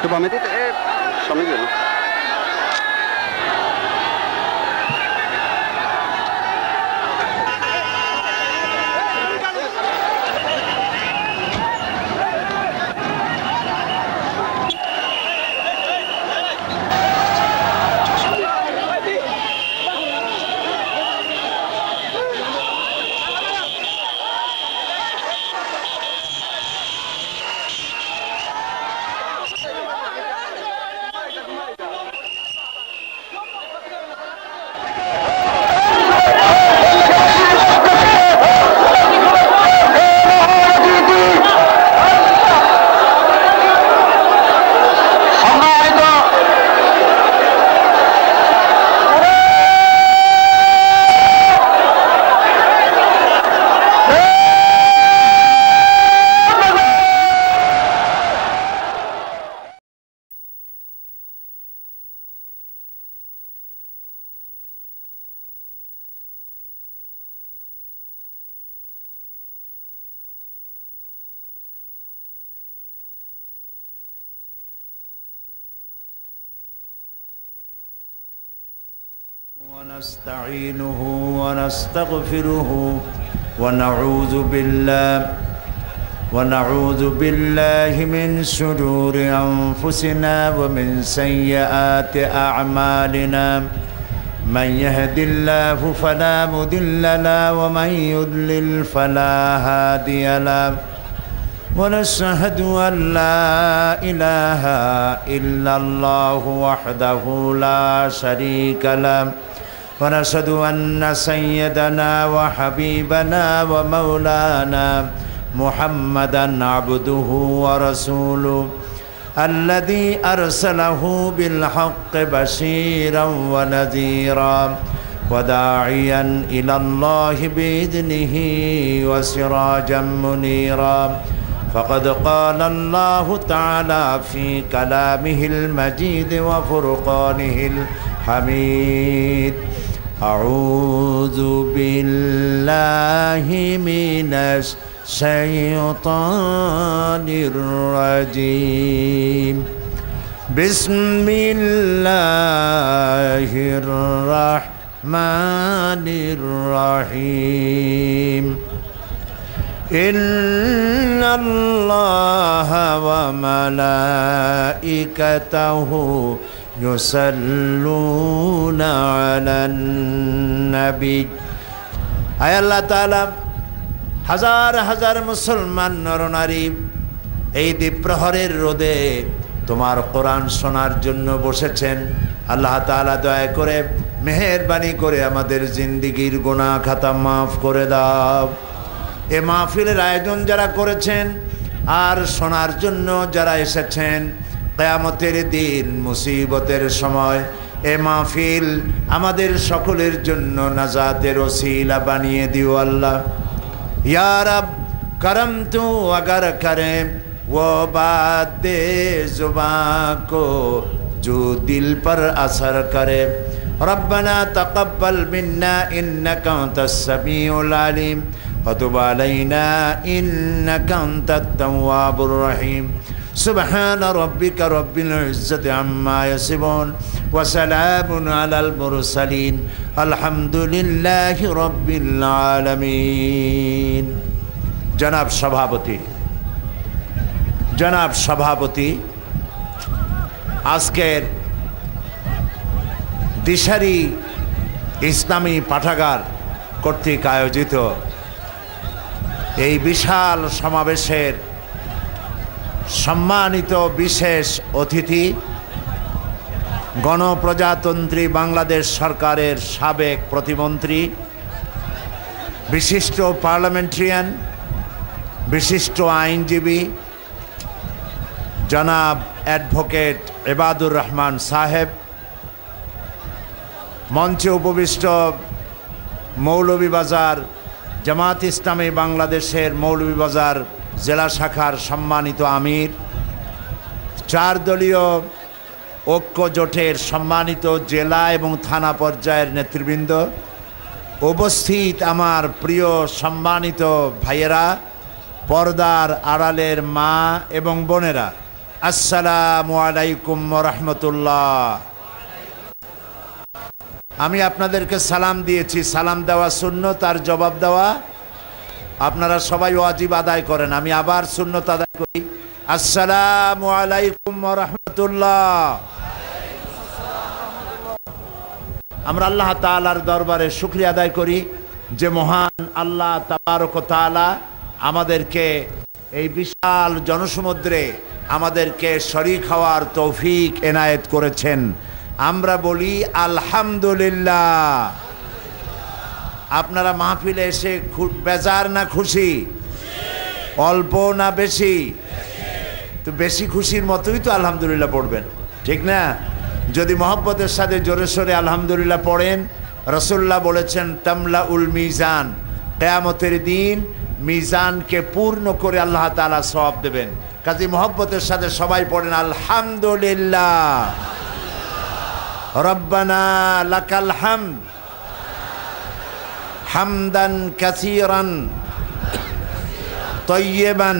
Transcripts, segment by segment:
একটু বামে দিতে সামনে গেল। ونستعينه ونستغفره ونعوذ بالله من شرور أنفسنا ومن سيئات أعمالنا من يهد الله فلا مضل له ومن يضلل فلا هادي له ونشهد أن لا إله إلا الله وحده لا شريك له ونشهد أن سيدنا وحبيبنا ومولانا محمدا عبده ورسوله الذي أرسله بالحق بشيرا ونذيرا وداعيا إلى الله بإذنه وسراجا منيرا فقد قال الله تعالى في كلامه المجيد وفرقانه الحميد أعوذ بالله من الشيطان الرجيم بسم الله الرحمن الرحيم إن الله وملائكته يصلون على النبي আয় আল্লাহ তাআলা হাজার হাজার মুসলমান নরনারী এই দ্বীপ্রহরের রোদে তোমার কোরআন শোনার জন্য বসেছেন। আল্লাহ তাআলা দয়া করে মেহেরবানি করে আমাদের জিন্দেগীর গুনাহ খাতা মাফ করে দাও। এ মাহফিলের আয়োজন যারা করেছেন আর শোনার জন্য যারা এসেছেন, কিয়ামতের দিন মুসিবতের সময় এ মাহফিল আমাদের সকলের জন্য নাজাতের ওসিলা বানিয়ে দিও আল্লাহ। या रब करम तू अगर करे वो बात दे जुबां को जो दिल पर असर करे। रब्बना तक़ब्बल मिन्ना इन्नका अंतस समीउल अलीम वतुब अलैना इन्नका अंतत तव्वाबुर रहीम। सुब्हान रब्बिका रब्बिल इज्जति अम्मा यसिफून व सलामुन अलल मुरसलीन अल्हम्दुलिल्लाहि रब्बिल आलमीन। जनाब सभापति আজকের দিশারি ইসলামী পাঠাগার কর্তৃক আয়োজিত এই বিশাল সমাবেশের সম্মানিত বিশেষ অতিথি গণপ্রজাতন্ত্রী বাংলাদেশ সরকারের সাবেক প্রতিমন্ত্রী, বিশিষ্ট পার্লামেন্টারিয়ান, বিশিষ্ট আইনজীবী জনাব অ্যাডভোকেট ইবাদুর রহমান সাহেব, মঞ্চে উপবিষ্ট মৌলভীবাজার জামাত ইসলামী বাংলাদেশের মৌলভীবাজার জেলা শাখার সম্মানিত আমির, 4 দলীয় ঐক্য জোটের সম্মানিত জেলা এবং থানা পর্যায়ের নেতৃবৃন্দ, উপস্থিত আমার প্রিয় সম্মানিত ভাইয়েরা, পর্দার আড়ালের মা এবং বোনেরা, আসসালামু আলাইকুম ওয়া রাহমাতুল্লাহ। আমি আপনাদেরকে সালাম দিয়েছি, সালাম দেওয়া সুন্নত আর জবাব দেওয়া আপনারা সবাই ওয়াজিব আদায় করেন। আমি আবার সুন্নত আদায় করি। আসসালামু আলাইকুম ওয়া রাহমাতুল্লাহ। আমরা আল্লাহ তাআলার দরবারে শুকরিয়া আদায় করি যে মহান আল্লাহ তাবারক ওয়া তাআলা আমাদেরকে এই বিশাল জনসমুদ্রে আমাদেরকে শরীক হওয়ার তৌফিক এনায়েত করেছেন। আমরা বলি আলহামদুলিল্লাহ। আপনারা মাহফিলে এসে বেজার না খুশি? অল্প না বেশি? তো বেশি খুশির মতোই তো আলহামদুলিল্লাহ পড়বেন, ঠিক না? যদি মহব্বতের সাথে জোরে সোরে আলহামদুলিল্লাহ পড়েন, রাসূলুল্লাহ বলেছেন তামলাউল মিজান, কিয়ামতের দিন মিজানকে পূর্ণ করে আল্লাহ তাআলা সওয়াব দেবেন। কাজী মহব্বতের সাথে সবাই পড়েন আলহামদুলিল্লাহ। রব্বানা লাকাল হামদ হামদান কাসীরান তাইয়্যিবান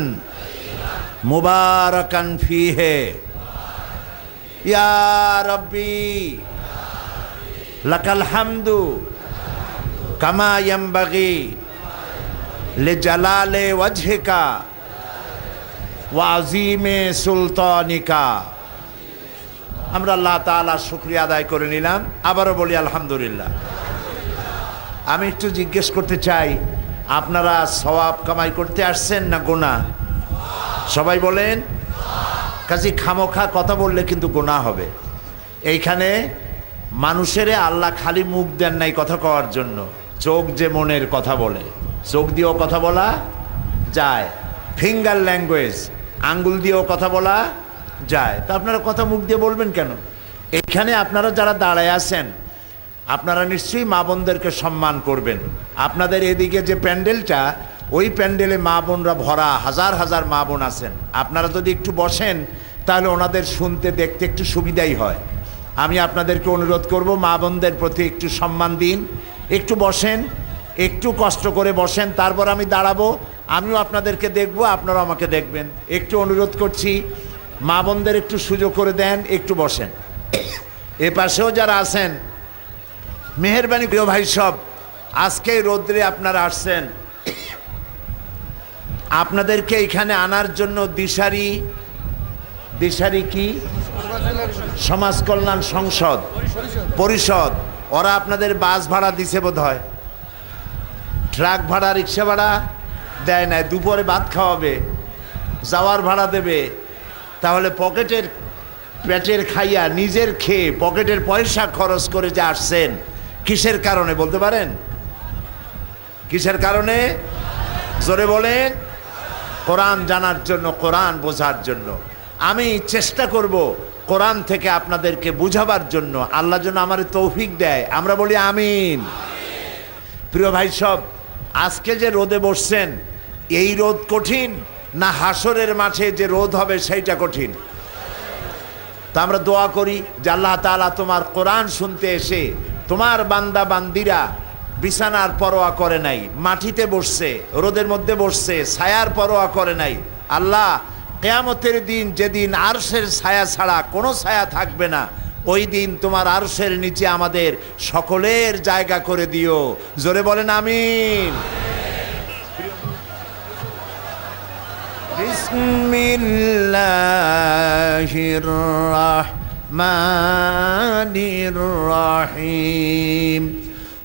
মুবারাকান ফীহি ইয়া রাব্বি লাকাল হামদু কামা ইয়ানবাগি লিজালালি ওয়াজহিকা ওয়া আযীমি সুলতানিকা। আমরা আল্লাহ তাআলার শুকরিয়া আদায় করে নিলাম। আবারও বলি আলহামদুলিল্লাহ। আমি একটু জিজ্ঞেস করতে চাই, আপনারা সওয়াব কামাই করতে আসছেন না গুনাহ? সবাই বলেন। কাজী খামোখা কথা বললে কিন্তু গুনাহ হবে। এইখানে মানুষের আল্লাহ খালি মুখ দেন নাই কথা কওয়ার জন্য, চোখ যে মনের কথা বলে, চোখ দিয়েও কথা বলা যায়, ফিঙ্গার ল্যাঙ্গুয়েজ আঙ্গুল দিয়েও কথা বলা যায়। তা আপনারা কথা মুখ দিয়ে বলবেন কেন? এখানে আপনারা যারা দাঁড়ায় আছেন আপনারা নিশ্চয়ই মা বোনদেরকে সম্মান করবেন। আপনাদের এদিকে যে প্যান্ডেলটা, ওই প্যান্ডেলে মা বোনরা ভরা, হাজার হাজার মা বোন আছেন। আপনারা যদি একটু বসেন তাহলে ওনাদের শুনতে দেখতে একটু সুবিধাই হয়। আমি আপনাদেরকে অনুরোধ করব, মা বোনদের প্রতি একটু সম্মান দিন, একটু বসেন, একটু কষ্ট করে বসেন। তারপর আমি দাঁড়াবো, আমিও আপনাদেরকে দেখব, আপনারাও আমাকে দেখবেন। একটু অনুরোধ করছি, মা বোনদের একটু সুযোগ করে দেন, একটু বসেন। এ পাশেও যারা আছেন মেহেরবানি, প্রিয় ভাই সব, আজকে রোদ্রে আপনারা আসছেন, আপনাদেরকে এখানে আনার জন্য দিশারি কি সমাজ কল্যাণ সংসদ পরিষদ, ওরা আপনাদের বাস ভাড়া দিছে বোধ হয়, ট্রাক ভাড়া রিক্সা ভাড়া দেয় না, দুপুরে ভাত খাওয়াবে, যাওয়ার ভাড়া দেবে। তাহলে পেটের খাইয়া নিজের খেয়ে পকেটের পয়সা খরচ করে যে আসছেন, কিসের কারণে বলতে পারেন? কিসের কারণে? জোরে বলেন। কোরআন জানার জন্য, কোরআন বোঝার জন্য। আমি চেষ্টা করব কোরআন থেকে আপনাদেরকে বুঝাবার জন্য। আল্লাহ যেন আমার তৌফিক দেয়, আমরা বলি আমিন। প্রিয় ভাই সব, আজকে যে রোদে বসছেন, এই রোদ কঠিন না হাসরের মাঠে যে রোদ হবে সেইটা কঠিন? তা আমরা দোয়া করি যে আল্লাহ তাআলা তোমার কোরআন শুনতে এসে তোমার বান্দা বান্দিরা বিছানার পরোয়া করে নাই, মাটিতে বসছে, রোদের মধ্যে বসছে, ছায়ার পরোয়া করে নাই। আল্লাহ কিয়ামতের দিন, যেদিন আরশের ছায়া ছাড়া কোনো ছায়া থাকবে না, ওই দিন তোমার আরশের নিচে আমাদের সকলের জায়গা করে দিও। জোরে বলেন আমিন। বিসমিল্লাহির রাহমানির রাহিম।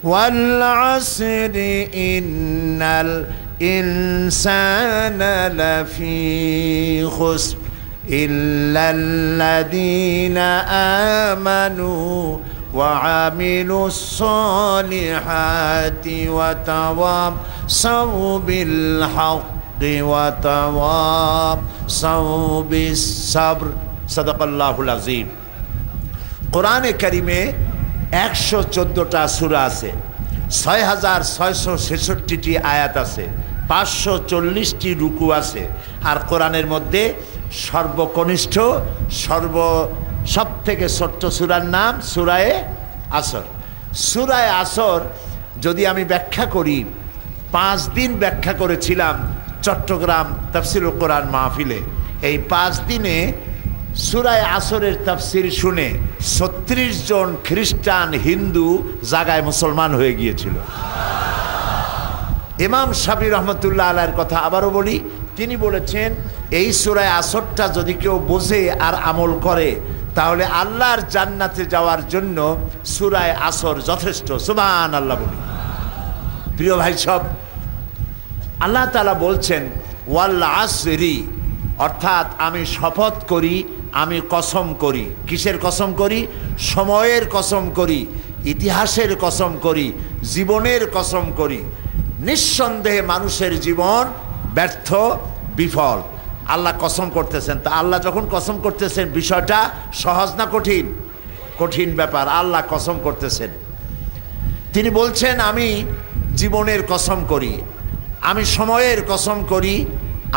ওয়াল আসরি ইন্নাল ইনসানা লাফি খুসর ইল্লাল্লাযীনা আমানু ওয়া আমিলুস সালিহাতি ওয়া তাওয়াসাউ বিল হাক্কি ওয়া তাওয়াসাউ বিস সাবর। সাদাকাল্লাহুল আযীম। কোরআনে কারিমে 114টা সূরা আছে, 6666টি আয়াত আছে, 540টি রুকু আছে। আর কোরআনের মধ্যে সর্বকনিষ্ঠ সব থেকে ছোট্ট সূরার নাম সূরায়ে আসর। সূরায়ে আসর যদি আমি ব্যাখ্যা করি, 5 দিন ব্যাখ্যা করেছিলাম চট্টগ্রাম তাফসীরুল কোরআন মাহফিলে। এই 5 দিনে সূরা আসরের তাফসীর শুনে ৩৬ জন খ্রিস্টান হিন্দু জায়গায় মুসলমান হয়ে গিয়েছিল। ইমাম শাফি রহমতুল্লাহ আলাইহির কথা আবারও বলি, তিনি বলেছেন এই সূরা আসরটা যদি কেউ বোঝে আর আমল করে তাহলে আল্লাহর জান্নাতে যাওয়ার জন্য সূরা আসর যথেষ্ট। সুবহানাল্লাহ বলি। প্রিয় ভাই সব, আল্লাহ তাআলা বলছেন ওয়াল আসরি, অর্থাৎ আমি শপথ করি, আমি কসম করি। কিসের কসম করি? সময়ের কসম করি, ইতিহাসের কসম করি, জীবনের কসম করি। নিঃসন্দেহে মানুষের জীবন ব্যর্থ, বিফল। আল্লাহ কসম করতেছেন। তা আল্লাহ যখন কসম করতেছেন বিষয়টা সহজ না কঠিন? কঠিন ব্যাপার। আল্লাহ কসম করতেছেন, তিনি বলছেন আমি জীবনের কসম করি, আমি সময়ের কসম করি,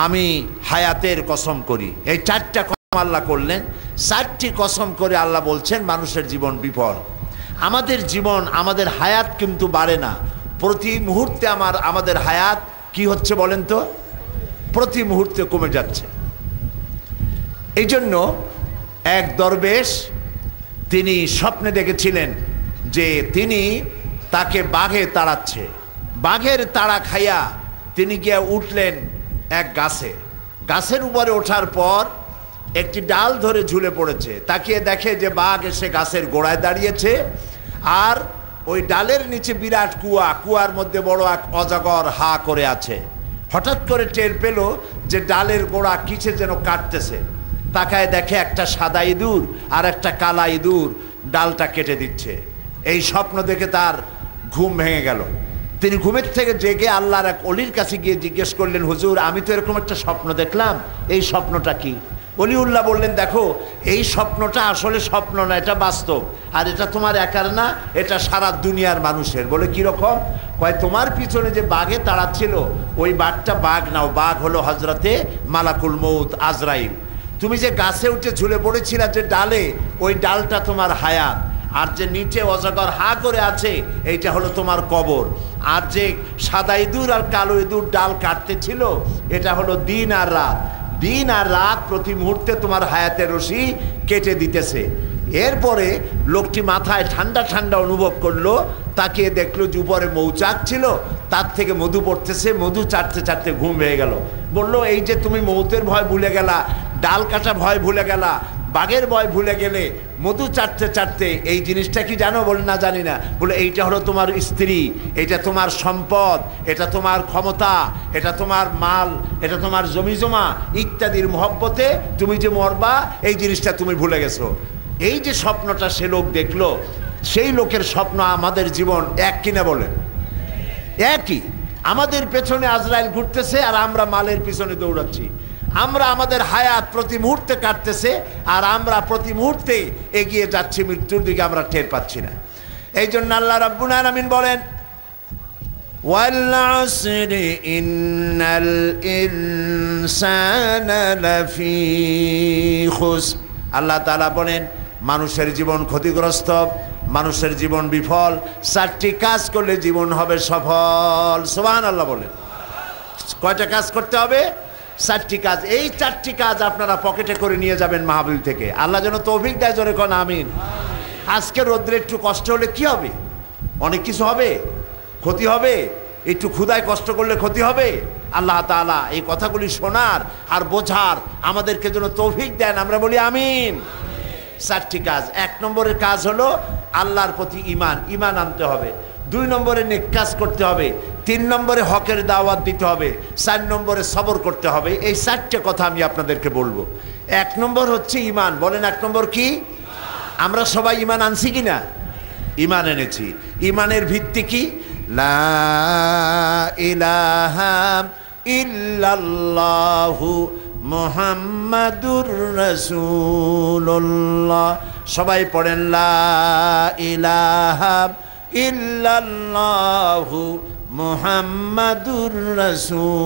আমি হায়াতের কসম করি। এই চারটা কসম আল্লাহ করলেন। চারটি কসম করে আল্লাহ বলছেন মানুষের জীবন বিফল। আমাদের জীবন, আমাদের হায়াত কিন্তু বাড়ে না। প্রতি মুহূর্তে আমাদের হায়াত কি হচ্ছে বলেন তো? প্রতি মুহূর্তে কমে যাচ্ছে। এই জন্য এক দরবেশ তিনি স্বপ্নে দেখেছিলেন যে তিনি তাকে বাঘে তাড়াচ্ছে। বাঘের তাড়া খাইয়া তিনি গিয়ে উঠলেন এক গাছে। গাছের উপরে ওঠার পর একটি ডাল ধরে ঝুলে পড়েছে। তাকিয়ে দেখে যে বাঘ এসে গাছের গোড়ায় দাঁড়িয়েছে, আর ওই ডালের নিচে বিরাট কুয়া, কুয়ার মধ্যে বড় এক অজগর হা করে আছে। হঠাৎ করে টের পেল যে ডালের গোড়া কিসে যেন কাটতেছে। তাকায় দেখে একটা সাদা ইঁদুর আর একটা কালা ইঁদুর ডালটা কেটে দিচ্ছে। এই স্বপ্ন দেখে তার ঘুম ভেঙে গেল। তিনি ঘুমের থেকে জেগে আল্লাহর এক অলির কাছে গিয়ে জিজ্ঞেস করলেন, হুজুর আমি তো এরকম একটা স্বপ্ন দেখলাম, এই স্বপ্নটা কি? অলিউল্লাহ বললেন, দেখো এই স্বপ্নটা আসলে স্বপ্ন না, এটা বাস্তব। আর এটা তোমার একার না, এটা সারা দুনিয়ার মানুষের। বলে কিরকম? কয় তোমার পিছনে যে বাঘে তাড়াচ্ছিল ওই বাঘটা বাঘ নাও, বাঘ হলো হজরতে মালাকুল মউত আজরাইল। তুমি যে গাছে উঠে ঝুলে পড়েছিলে যে ডালে, ওই ডালটা তোমার হায়াত। আর যে নিচে অজগর হা করে আছে এইটা হলো তোমার কবর। আর যে সাদা ইঁদুর আর কালো ইঁদুর ডাল কাটতে ছিল এটা হলো দিন আর রাত। দিন আর রাত প্রতি মুহূর্তে তোমার হায়াতের রশি কেটে দিতেছে। এরপরে লোকটি মাথায় ঠান্ডা ঠান্ডা অনুভব করলো, তাকিয়ে দেখলো যে উপরে মৌচাক ছিল, তার থেকে মধু পড়তেছে। মধু চাটতে চাটতে ঘুম হয়ে গেল। বললো এই যে তুমি মৌতের ভয় ভুলে গেলা, ডাল কাটা ভয় ভুলে গেলা, বাঘের ভয় ভুলে গেলে, মধু চাটতে চাটতে এই জিনিসটা কি জানো? বলে না জানি না। বলে এইটা হলো তোমার স্ত্রী, এটা তোমার সম্পদ, এটা তোমার ক্ষমতা, এটা তোমার মাল, এটা তোমার জমি জমা ইত্যাদির মহব্বতে তুমি যে মরবা এই জিনিসটা তুমি ভুলে গেছো। এই যে স্বপ্নটা সে লোক দেখলো, সেই লোকের স্বপ্ন আমাদের জীবন এক কিনা বলেন? একই। আমাদের পেছনে আজরাইল ঘুরতেছে আর আমরা মালের পিছনে দৌড়াচ্ছি। আমরা আমাদের হায়াত প্রতি মুহূর্তে কাটতেছে আর আমরা প্রতি মুহূর্তে এগিয়ে যাচ্ছি মৃত্যুর দিকে, আমরা টের পাচ্ছি না। এই জন্য আল্লাহ রাব্বুল আলামিন বলেন ওয়াল আসরি ইন্নাল ইনসানা লাফি খুসর। আল্লাহ তাআলা বলেন মানুষের জীবন ক্ষতিগ্রস্ত, মানুষের জীবন বিফল। চারটি কাজ করলে জীবন হবে সফল। সুবহানাল্লাহ বলেন। কয়টা কাজ করতে হবে? চারটি কাজ। এই চারটি কাজ আপনারা পকেটে করে নিয়ে যাবেন মাহফিল থেকে। আল্লাহ যেন তৌফিক দেয়, জোরে কোন আমিন। আজকে রোদ্রে একটু কষ্ট হলে কি হবে? অনেক কিছু হবে, ক্ষতি হবে। একটু ক্ষুধায় কষ্ট করলে ক্ষতি হবে। আল্লাহ তাআলা এই কথাগুলি শোনার আর বোঝার আমাদেরকে যেন তৌফিক দেন, আমরা বলি আমিন। চারটি কাজ। এক নম্বরের কাজ হলো আল্লাহর প্রতি ঈমান, ঈমান আনতে হবে। 2 নম্বরে নেক কাজ করতে হবে। 3 নম্বরে হকের দাওয়াত দিতে হবে। 4 নম্বরে সবর করতে হবে। এই 4টে কথা আমি আপনাদেরকে বলবো। 1 নম্বর হচ্ছে ঈমান। বলেন 1 নম্বর কি? আমরা সবাই ঈমান আনছি কিনা? ঈমান এনেছি। ঈমানের ভিত্তি কি? লা ইলাহা ইল্লাল্লাহু মুহাম্মাদুর রাসূলুল্লাহ। সবাই পড়েন লা ইলাহা ইল্লাল্লাহু মুহাম্মাদুর রাসূলুল্লাহ।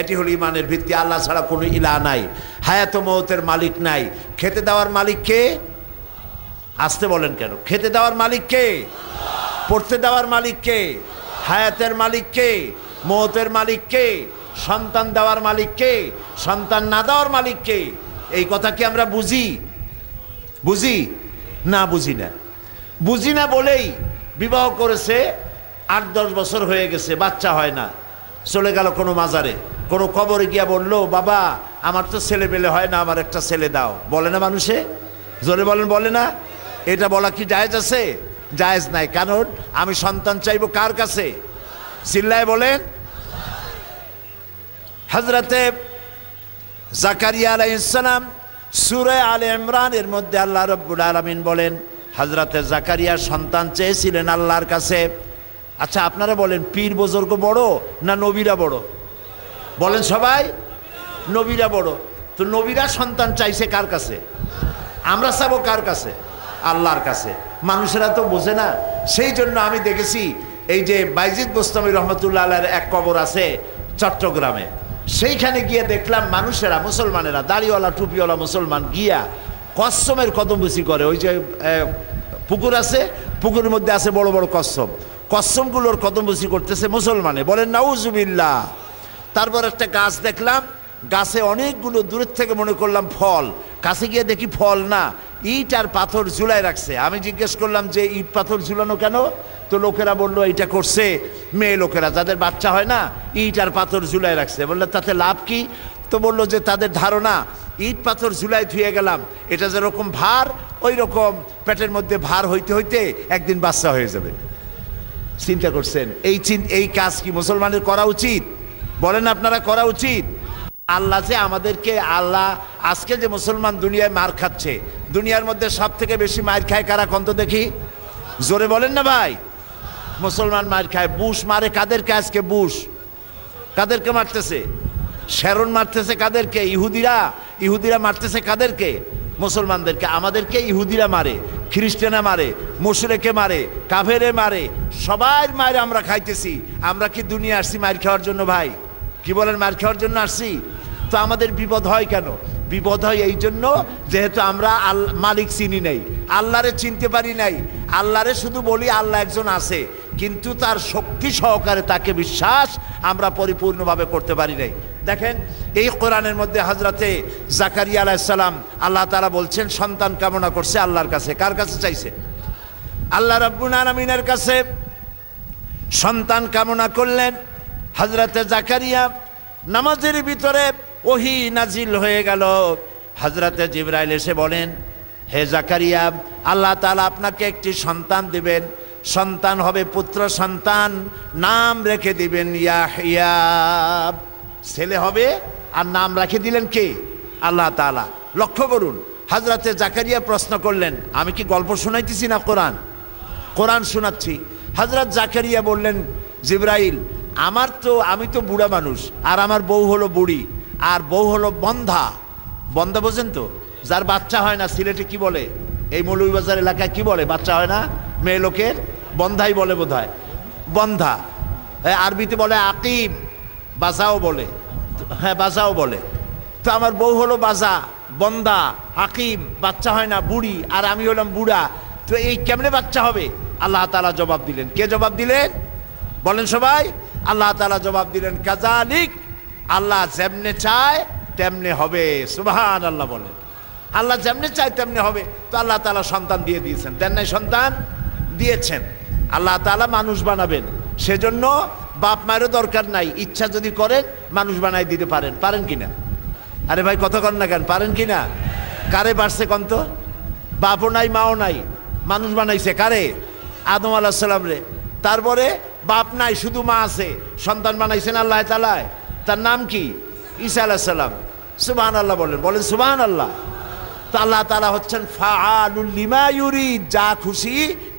এটি হলো ঈমানের ভিত্তি। আল্লাহ ছাড়া কোনো ইলাহ নাই। হায়াত ও মওতের মালিক নাই। খেতে দেওয়ার মালিক কে? আসতে বলেন কেন? খেতে দেওয়ার মালিক কে? পড়তে দেওয়ার মালিক কে? হায়াতের মালিক কে? মওতের মালিক কে? সন্তান দেওয়ার মালিক কে, সন্তান না দেওয়ার মালিক কে? এই কথা কি আমরা বুঝি? বুঝি না? বুঝি না। বুঝি না বলেই বিবাহ করেছে, 8-10 বছর হয়ে গেছে, বাচ্চা হয় না, চলে গেল কোনো মাজারে, কোনো কবরে গিয়া বলল, বাবা আমার তো ছেলে পেলে হয় না, আমার একটা ছেলে দাও। বলে না মানুষে? জোরে বলেন, বলে না? এটা বলা কি জায়েজ আছে? জায়েজ নাই। কারণ আমি সন্তান চাইবো কার কাছে? চিল্লায় বলেন। হযরতে জাকারিয়া আলাইহিস সালাম সূরা আলে ইমরান এর মধ্যে আল্লাহ রাব্বুল আলামিন বলেন, হযরতে জাকারিয়া সন্তান চেয়েছিলেন আল্লাহর কাছে। আচ্ছা আপনারা বলেন, পীর বুজুর্গ বড় না নবীরা বড়? বলেন সবাই। নবীরা বড়। তো নবীরা সন্তান চাইছে কার কাছে? আমরা চাবো কার কাছে? আল্লাহর কাছে। মানুষেরা তো বোঝে না। সেই জন্য আমি দেখেছি, এই যে বাইজিদ বোস্তামি রহমতুল্লাহ আলাইহির এক কবর আছে চট্টগ্রামে, সেইখানে গিয়ে দেখলাম মানুষেরা, মুসলমানেরা, দাড়িওয়ালা টুপিওয়ালা মুসলমান গিয়া কসমের কদমবুসি করে। ওই যে পুকুর আছে, পুকুরের মধ্যে আছে বড় বড় কসম, কসমগুলোর কদমবুসি করতেছে মুসলমানে। বলেন নাউজুবিল্লাহ। তারপর একটা গাছ দেখলাম, গাছে অনেকগুলো, দূরের থেকে মনে করলাম ফল, কাছে গিয়ে দেখি ফল না, ইট আর পাথর ঝুলাই রাখছে। আমি জিজ্ঞেস করলাম যে ইট পাথর ঝুলানো কেন? তো লোকেরা বললো এটা করছে মেয়ে লোকেরা, যাদের বাচ্চা হয় না, ইট আর পাথর ঝুলাই রাখছে। বললো তাতে লাভ কি? তো বললো যে তাদের ধারণা ইট পাথর ঝুলাই ধুয়ে গেলাম, এটা যেরকম ভার, ওই রকম পেটের মধ্যে ভার হইতে হইতে একদিন বাচ্চা হয়ে যাবে। চিন্তা করছেন? এই কাজ কি মুসলমানের করা উচিত? বলেন আপনারা, করা উচিত? আল্লাহ যে আমাদেরকে, আল্লাহ আজকে যে মুসলমান দুনিয়ায় মার খাচ্ছে, দুনিয়ার মধ্যে সব থেকে বেশি মার খায় কারা? কন্ত দেখি, জোরে বলেন না ভাই। মুসলমান মার খায়। বুশ মারে কাদেরকে আজকে? বুশ কাদেরকে মারতেছে? শ্যারন মারতেছে কাদেরকে? ইহুদিরা মারতেছে কাদেরকে? মুসলমানদেরকে। আমাদেরকে ইহুদিরা মারে, খ্রিস্টানা মারে, মুশরিকে মারে, কাফেরে মারে, সবাই মারে আমরা খাইতেছি। আমরা কি দুনিয়া আসছি মার খাওয়ার জন্য ভাই? কি বলেন? মার খাওয়ার জন্য আসছি? তো আমাদের বিপদ হয় কেন? বিপদ হয় এই জন্য, যেহেতু আমরা মালিক চিনি নাই, আল্লাহরে চিনতে পারি নাই। আল্লাহরে শুধু বলি আল্লাহ একজন আছে, কিন্তু তার শক্তি সহকারে তাকে বিশ্বাস আমরা পরিপূর্ণভাবে করতে পারি নাই। দেখেন এই কোরআনের মধ্যে হযরতে জাকারিয়া আলাইহিস সালাম, আল্লাহ তাআলা বলছেন সন্তান কামনা করছে আল্লাহর কাছে। কার কাছে চাইছে? আল্লাহ রাব্বুল আলামিনের কাছে সন্তান কামনা করলেন। হযরতে জাকারিয়া নামাজের ভিতরে ওহী নাজিল হয়ে গেল। হযরতে জিবরাইল এসে বলেন, হে জাকারিয়া, আল্লাহ তাআলা আপনাকে একটি সন্তান দিবেন, সন্তান হবে পুত্র সন্তান, নাম রেখে দিবেন ইয়াহইয়া, ছেলে হবে। আর নাম রেখে দিলেন কে? আল্লাহ তাআলা। লক্ষ্য করুন, হযরতে জাকারিয়া প্রশ্ন করলেন, আমি কি গল্প শোনাইতেছি না কোরআন শোনাচ্ছি? হযরত জাকারিয়া বললেন, জিবরাইল আমি তো বুড়া মানুষ, আর আমার বউ হলো বুড়ি, আর বউ হলো বন্ধা। বন্ধা বোঝেন তো? যার বাচ্চা হয় না, সিলেটে কি বলে? এই মৌলভীবাজার এলাকায় কি বলে? বাচ্চা হয় না মেয়ে লোকের বন্ধাই বলে বোধ হয়, বন্ধা। আরবিতে বলে আকিম, বাজাও বলে। হ্যাঁ, বাজাও বলে। তো আমার বউ হলো বাজা, বন্ধা, আকিম, বাচ্চা হয় না, বুড়ি, আর আমি হলাম বুড়া। তো এই কেমনে বাচ্চা হবে? আল্লাহ তাআলা জবাব দিলেন। কে জবাব দিলেন? বলেন সবাই। আল্লাহ তাআলা জবাব দিলেন, কাযালিক, আল্লাহ যেমনে চায় তেমনে হবে। সুবহানাল্লাহ বলেন। আল্লাহ যেমনে চায় তেমনে হবে। তো আল্লাহ তাআলা সন্তান দিয়ে দিয়েছেন, দেন নাই? সন্তান দিয়েছেন। আল্লাহ তাআলা মানুষ বানাবেন, সেজন্য বাপ মায়েরও দরকার নাই। ইচ্ছা যদি করেন মানুষ বানাই দিতে পারেন। পারেন কিনা? আরে ভাই কথা কন না কেন? পারেন কিনা? কারে পারছে কন তো? বাপও নাই, মাও নাই, মানুষ বানাইছে কারে? আদম আলাইহিস সালাম রে। তারপরে বাপ নাই, শুধু মা আছে, সন্তান বানাইছেন আল্লাহ তাআলা। তার নাম কি? ঈসা আলাইহিস সালাম। সুবহানাল্লাহ বলেন, বলেন সুবহানাল্লাহ। তো আল্লাহ তাআলা হচ্ছেন ফাআলুল লিমা ইউরিদ, যা খুশি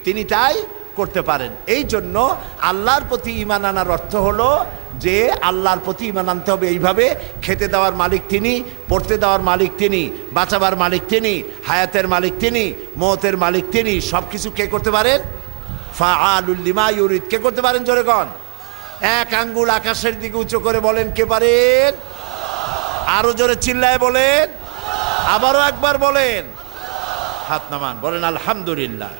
তিনি তাই করতে পারেন। এই জন্য আল্লাহর প্রতি ঈমান আনার অর্থ হলো যে আল্লাহর প্রতি ঈমান আনতে হবে এইভাবে, খেতে দেওয়ার মালিক তিনি, পড়তে দেওয়ার মালিক তিনি, বাঁচাবার মালিক তিনি, হায়াতের মালিক তিনি, মওতের মালিক তিনি। সব কিছু কে করতে পারেন? ফাআলুল লিমা ইউরিদ। কে করতে পারেন? জোরে কন। এক আঙ্গুল আকাশের দিকে উঁচু করে বলেন, কে পারেন? আরো জোরে চিল্লায় বলেন, আবারও একবার বলেন, হাত নামান, বলেন আলহামদুলিল্লাহ।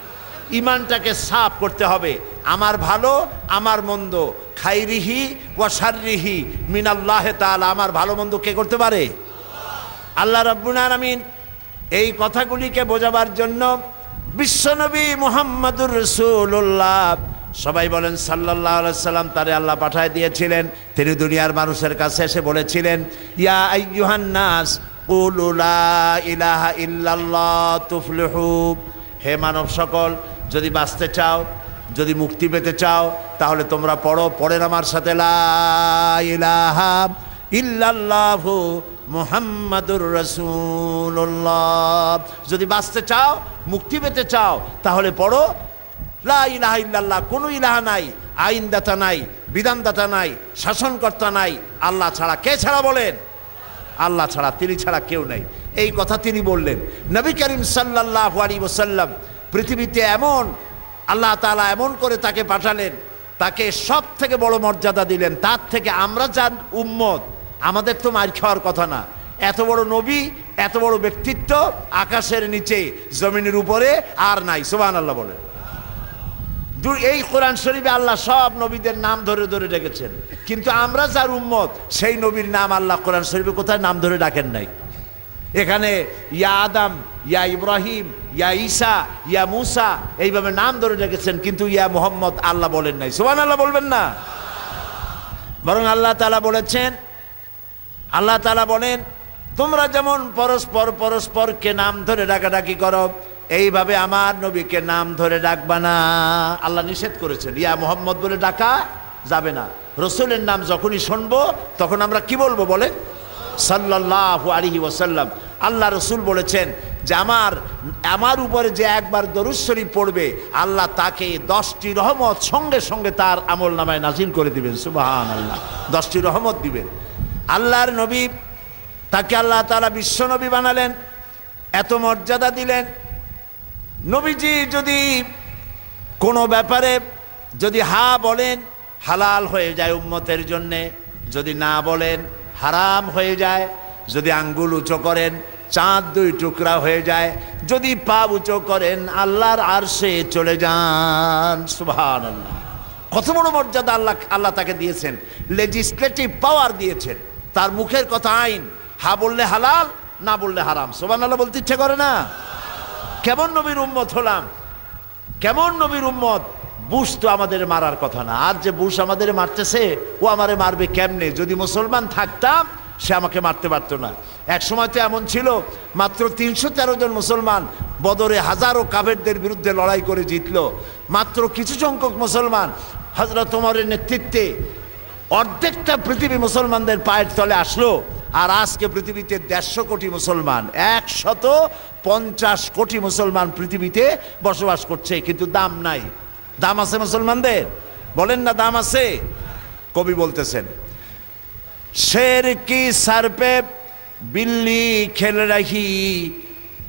ইমানটাকে সাফ করতে হবে। আমার ভালো আমার মন্দ, খাইরিহি ওয়া শাররিহি মিনাল্লাহি তাআলা, আমার ভালো মন্দ কে করতে পারে? আল্লাহ রাব্বুল আলামিন। এই কথাগুলিকে বোঝাবার জন্য বিশ্বনবী মুহাম্মদুর রাসূলুল্লাহ, সবাই বলেন সাল্লাল্লাহু আলাইহি সাল্লাম, তারে আল্লাহ পাঠায় দিয়েছিলেন। তিনি দুনিয়ার মানুষের কাছে এসে বলেছিলেন, ইয়া আইয়ুহান নাস কুলু লা ইলাহা ইল্লাল্লাহ তুফলিহু। হে মানব সকল, যদি বাঁচতে চাও, যদি মুক্তি পেতে চাও, তাহলে তোমরা পড়েন আমার সাথে লা ইলাহা ইল্লাল্লাহু মুহাম্মাদুর রাসূলুল্লাহ। যদি বাঁচতে চাও, মুক্তি পেতে চাও, তাহলে পড়ো লা ইলাহা ইল্লাল্লাহ। কোনো ইলাহা নাই, আইনদাতা নাই, বিধানদাতা নাই, শাসনকর্তা নাই আল্লাহ ছাড়া। কে ছাড়া বলেন? আল্লাহ ছাড়া, তিনি ছাড়া কেউ নাই। এই কথা তিনি বললেন। নবী করিম সাল্লাল্লাহু আলাইহি ওয়াসাল্লাম পৃথিবীতে এমন আল্লাহ তাআলা এমন করে তাকে পাঠালেন, তাকে সব থেকে বড় মর্যাদা দিলেন। তার থেকে আমরা যার উম্মত, আমাদের তো মার খাওয়ার কথা না। এত বড় নবী, এত বড় ব্যক্তিত্ব আকাশের নিচে জমিনের উপরে আর নাই। সুবহানাল্লাহ বলেন। এই কোরআন শরীফে আল্লাহ সব নবীদের নাম ধরে ধরে ডেকেছেন, কিন্তু আমরা যার উম্মত সেই নবীর নাম আল্লাহ কোরআন শরীফে কোথায় নাম ধরে ডাকেন নাই। এখানে ইয়া আদম, ইয়া ইব্রাহিম, ইয়া ঈসা, ইয়া মুসা এইভাবে নাম ধরে ডেকেছেন, কিন্তু ইয়া মুহাম্মদ আল্লাহ বলেন নাই। সুবহানাল্লাহ বলবেন না? বরং আল্লাহ তাআলা বলেছেন, আল্লাহ তাআলা বলেন, তোমরা যেমন পরস্পরকে নাম ধরে ডাকাডাকি করো, এইভাবে আমার নবীকে নাম ধরে ডাকবা না। আল্লাহ নিষেধ করেছেন, ইয়া মুহাম্মদ বলে ডাকা যাবে না। রসুলের নাম যখনই শুনবো তখন আমরা কি বলবো বলে? সাল্লাল্লাহু আলাইহি ওয়াসাল্লাম। আল্লাহ রসুল বলেছেন যে আমার উপরে যে একবার দরুদ শরীফ পড়বে, আল্লাহ তাকে 10টি রহমত সঙ্গে সঙ্গে তার আমল নামায় নাজিল করে দিবেন। সুবহানাল্লাহ, 10টি রহমত দিবেন। আল্লাহর নবী, তাকে আল্লাহ তাআলা বিশ্ব নবী বানালেন, এত মর্যাদা দিলেন। নবীজি যদি কোনো ব্যাপারে যদি হা বলেন, হালাল হয়ে যায় উম্মতের জন্যে, যদি না বলেন হারাম হয়ে যায়। যদি আঙ্গুল উঁচু করেন, চাঁদ 2 টুকরা হয়ে যায়। যদি পা উঁচু করেন, আল্লাহর আরশে চলে যান। সুবহানাল্লাহ, কত বড় মর্যাদা আল্লাহ তাকে দিয়েছেন। লেজিসলেটিভ পাওয়ার দিয়েছেন, তার মুখের কথা আইন। হা বললে হালাল, না বললে হারাম। সুবহানাল্লাহ বলতে ইচ্ছে করে না? কেমন নবীর উম্মত হলাম, কেমন নবীর উম্মত। বুশ তো আমাদের মারার কথা না, আর যে বুশ আমাদের মারতেছে, ও আমারে মারবে কেমনে? যদি মুসলমান থাকতাম সে আমাকে মারতে পারতো না। এক সময় তো এমন ছিল, মাত্র 313 জন মুসলমান বদরে হাজারো কাফেরদের বিরুদ্ধে লড়াই করে জিতলো। মাত্র কিছু সংখ্যক মুসলমান হযরত ওমরের নেতৃত্বে অর্ধেকটা পৃথিবী মুসলমানদের পায়ের তলে আসলো। আর আজকে পৃথিবীতে 150 কোটি মুসলমান, 150 কোটি মুসলমান পৃথিবীতে বসবাস করছে, কিন্তু দাম নাই। দাম আছে মুসলমানদের? বলেন না দাম আছে? কবি বলতেছেন, शेर की सर पे बिल्ली खेल रही,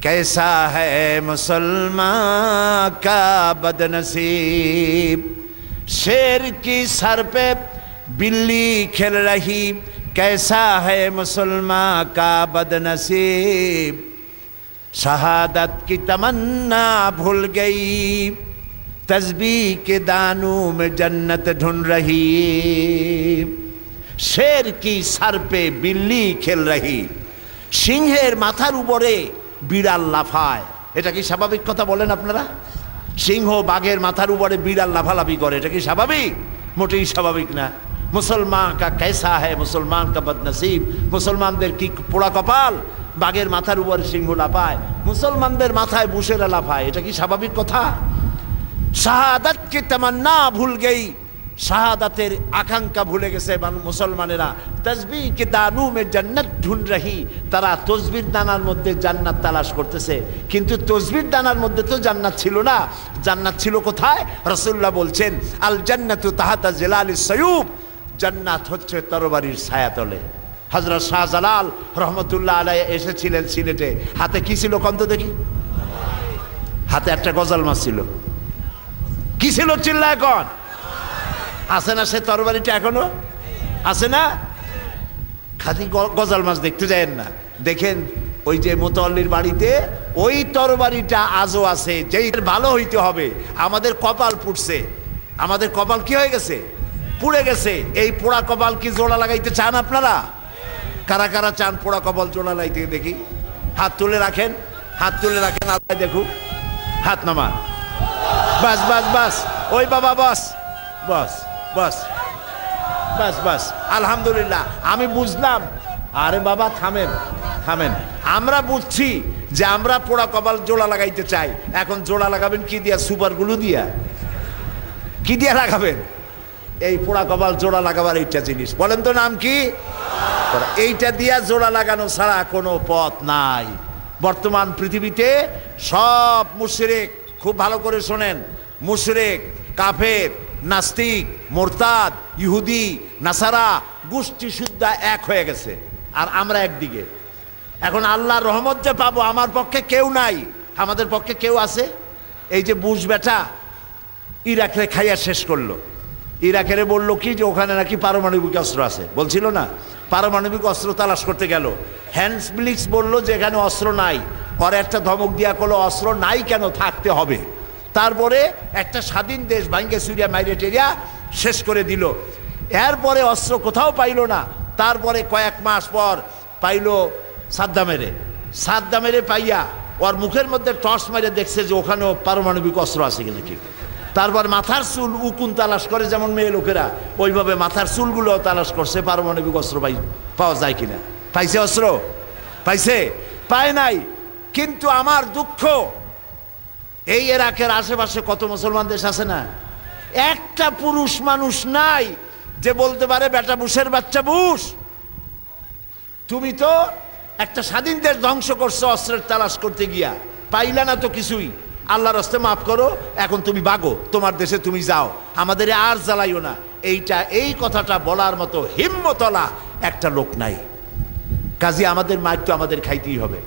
कैसा है मुसलमान का बदनसीब। शेर की सर पे बिल्ली खेल रही, कैसा है मुसलमान का बदनसीब। शहादत की तमन्ना भूल गई, तस्बीह के दानों में जन्नत ढूंढ रही। शेर की सर पे बिल्ली खेल रही, সিংহের মাথার উপরে বিড়াল লাফায়। এটা কি স্বাভাবিক কথা বলেন আপনারা? সিংহ বাঘের মাথার উপরে বিড়াল লাফালাফি করে, এটা কি স্বাভাবিক? মোটেই স্বাভাবিক না। মুসলমান কা कैसा है মুসলমান কা বদনসিব। মুসলমানদের কি পোড়া কপাল, বাঘের মাথার উপরে সিংহ লাফায়, মুসলমানদের মাথায় বুশেরা লাফায়। এটা কি স্বাভাবিক কথা? শাহাদাত কি তামান্না ভুল গই, শাহাদাতের আকাঙ্ক্ষা ভুলে গেছে মুসলমানেরা। তসবিহ কে দানু মে জান্নাত ঢুঁড় রহি, তারা তসবির দানার মধ্যে জান্নাত তালাশ করতেছে। কিন্তু তসবির দানার মধ্যে তো জান্নাত ছিল না। জান্নাত ছিল কোথায়? রাসূলুল্লাহ বলছেন, আল জান্নাতু তাহাতা জিলালিস সায়ুব, জান্নাত হচ্ছে তরবারির ছায়াতলে। হযরত শাহজালাল রহমতুল্লাহ আলাইহি এসেছিলেন সিলেটে, হাতে কি ছিল কন্ত দেখি? হাতে একটা গজাল মাছ ছিল। কি ছিল চিল্লা এখন? আছে না সে তরবারিটা? এখনো আছে না? খালি গজাল মাছ দেখতে যায়েন না, দেখেন ওই যে মুতাল্লির বাড়িতে ওই তরবারিটা আজও আছে, যেই ভালো হইতে হবে। আমাদের কপাল পুড়ছে, আমাদের কপাল কি হয়ে গেছে? পুড়ে গেছে। এই পোড়া কপাল কি জোড়া লাগাইতে চান আপনারা? কারা কারা চান পোড়া কপাল জোড়া লাগাইতে? দেখি হাত তুলে রাখেন, হাত তুলে রাখেন, আল্লাহ দেখুক, হাত নামান। বাস বাস বাস, ওই বাবা বাস বাস বাস বাস বাস, আলহামদুলিল্লাহ। আমি বুঝলাম, আরে বাবা থামেন থামেন, আমরা বুঝছি যে আমরা পোড়া কপাল জোড়া লাগাইতে চাই। এখন জোড়া লাগাবেন কি দিয়া? সুপার গ্লু দিয়া? কি দিয়া লাগাবেন? এই পোড়া কপাল জোড়া লাগাবার এইটা জিনিস, বলেন তো নাম কি? এইটা দিয়া জোড়া লাগানো ছাড়া কোনো পথ নাই। বর্তমান পৃথিবীতে সব মুশরিক, খুব ভালো করে শোনেন, মুশরিক, কাফের, নাস্তিক, মোরতাদ, ইহুদি, নাসারা গোষ্ঠী শুদ্ধা এক হয়ে গেছে, আর আমরা একদিকে। এখন আল্লাহর রহমত যে পাবো, আমার পক্ষে কেউ নাই। আমাদের পক্ষে কেউ আছে? এই যে বুশ বেটা ইরাকে খাইয়া শেষ করলো। ইরাকের বললো কি যে ওখানে নাকি পারমাণবিক অস্ত্র আছে, বলছিল না? পারমাণবিক অস্ত্র তালাশ করতে গেল। হ্যান্স ব্লিক্স বললো যে এখানে অস্ত্র নাই। পরে একটা ধমক দিয়া করলো অস্ত্র নাই কেন, থাকতে হবে। তারপরে একটা স্বাধীন দেশ ভাঙ্গে সুরিয়া মাইরে টেরিয়া শেষ করে দিল। এরপরে অস্ত্র কোথাও পাইল না। তারপরে কয়েক মাস পর পাইল সাদ্দামেরে পাইয়া ওর মুখের মধ্যে টর্চ মারে দেখছে যে ওখানেও পারমাণবিক অস্ত্র আছে কিনা কি। তারপর মাথার চুল উকুন তালাশ করে, যেমন মেয়ে লোকেরা, ওইভাবে মাথার চুলগুলো তালাশ করছে পারমাণবিক অস্ত্র পাওয়া যায় কিনা। পাইছে অস্ত্র? পাইছে? পায় নাই। কিন্তু আমার দুঃখ, এই ইরাকের আশেপাশে কত মুসলমান দেশ আছে না, একটা পুরুষ মানুষ নাই যে বলতে পারে বেটা বুশের বাচ্চা বুশ, তুমি তো একটা স্বাধীন দেশ ধ্বংস করছো অস্ত্রের তালাশ করতে গিয়া, পাইলা না তো কিছুই, আল্লাহর রাস্তে মাফ করো, এখন তুমি বাগো, তোমার দেশে তুমি যাও, আমাদের আর জ্বালাইও না। এই কথাটা বলার মতো হিম্মতলা একটা লোক নাই। কাজে আমাদের মার তো আমাদের খাইতেই হবে।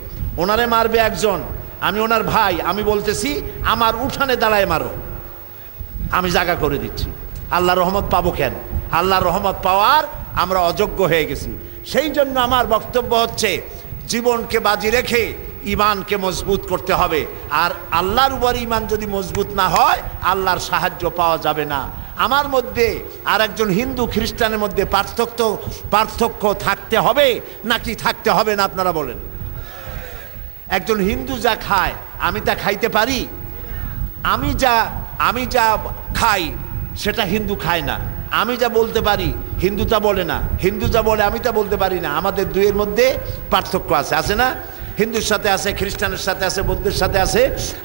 ওনারে মারবে একজন, আমি ওনার ভাই, আমি বলতেছি আমার উঠানে দাঁড়ায় মারো, আমি জায়গা করে দিচ্ছি। আল্লাহর রহমত পাবো কেন? আল্লাহর রহমত পাওয়ার আমরা অযোগ্য হয়ে গেছি। সেই জন্য আমার বক্তব্য হচ্ছে, জীবনকে বাজি রেখে ইমানকে মজবুত করতে হবে। আর আল্লাহর উপর ইমান যদি মজবুত না হয়, আল্লাহর সাহায্য পাওয়া যাবে না। আমার মধ্যে আর একজন হিন্দু খ্রিস্টানের মধ্যে পার্থক্য থাকতে হবে নাকি থাকতে হবে না? আপনারা বলেন। একজন হিন্দু যা খায় আমি তা খাইতে পারি? আমি যা খাই সেটা হিন্দু খায় না। আমি যা বলতে পারি হিন্দু তা বলে না, হিন্দু যা বলে আমি তা বলতে পারি না। আমাদের দুইয়ের মধ্যে পার্থক্য আছে, আছে না? হিন্দুর সাথে আছে, খ্রিস্টানের সাথে আছে, বৌদ্ধের সাথে আছে,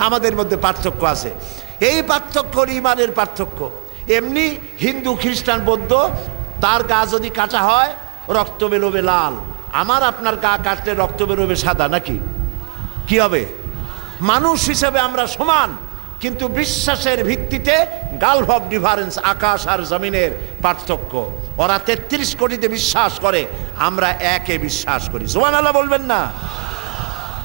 আমাদের মধ্যে পার্থক্য আছে। এই পার্থক্য ইমানের পার্থক্য। এমনি হিন্দু, খ্রিস্টান, বৌদ্ধ, তার গা যদি কাটা হয় রক্ত বেরোবে লাল, আমার আপনার গা কাটলে রক্ত বেরোবে সাদা, নাকি? কি হবে? মানুষ হিসেবে আমরা সমান, কিন্তু বিশ্বাসের ভিত্তিতে গালভ অফ ডিফারেন্স, আকাশ আর জমিনের পার্থক্য। ওরা 33 কোটিতে বিশ্বাস করে, আমরা একে বিশ্বাস করি। সুবহানাল্লাহ বলবেন না?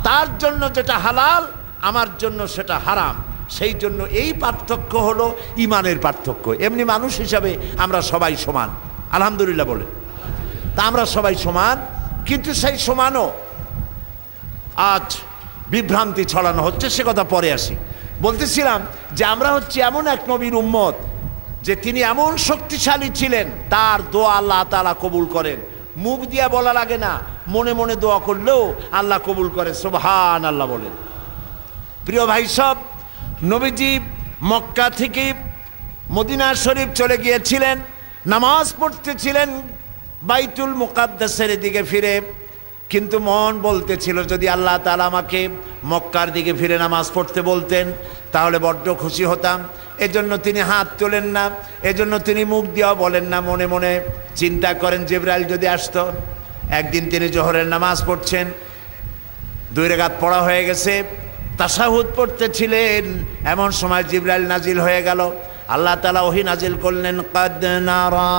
তার জন্য যেটা হালাল, আমার জন্য সেটা হারাম। সেই জন্য এই পার্থক্য হলো ইমানের পার্থক্য। এমনি মানুষ হিসাবে আমরা সবাই সমান, আলহামদুলিল্লাহ বলে। তা আমরা সবাই সমান, কিন্তু সেই সমানও আজ বিভ্রান্তি ছড়ানো হচ্ছে, সে কথা পরে আসি। বলতেছিলাম যে আমরা হচ্ছে এমন এক নবীর উম্মত যে তিনি এমন শক্তিশালী ছিলেন, তার দোয়া আল্লাহ তাআলা কবুল করেন। মুখ দিয়ে বলা লাগে না, মনে মনে দোয়া করলেও আল্লাহ কবুল করে, সুবহানাল্লাহ বলেন। প্রিয় ভাই সব, নবীজি মক্কা থেকে মদিনা শরীফ চলে গিয়েছিলেন, নামাজ পড়তেছিলেন বাইতুল মুকাদ্দাসের দিকে ফিরে, কিন্তু মন বলতেছিল যদি আল্লাহ তাআলা আমাকে মক্কার দিকে ফিরে নামাজ পড়তে বলতেন তাহলে বড্ড খুশি হতাম। এজন্য তিনি হাত তোলেন না, এজন্য তিনি মুখ দিয়েও বলেন না, মনে মনে চিন্তা করেন জিবরাইল যদি আসতো। একদিন তিনি জোহরের নামাজ পড়ছেন, 2 রাকাত পড়া হয়ে গেছে, তাশাহুদ পড়তেছিলেন, এমন সময় জিবরাইল নাজিল হয়ে গেল। আল্লাহ তাআলা ওহী নাজিল করলেন, কাদ নারা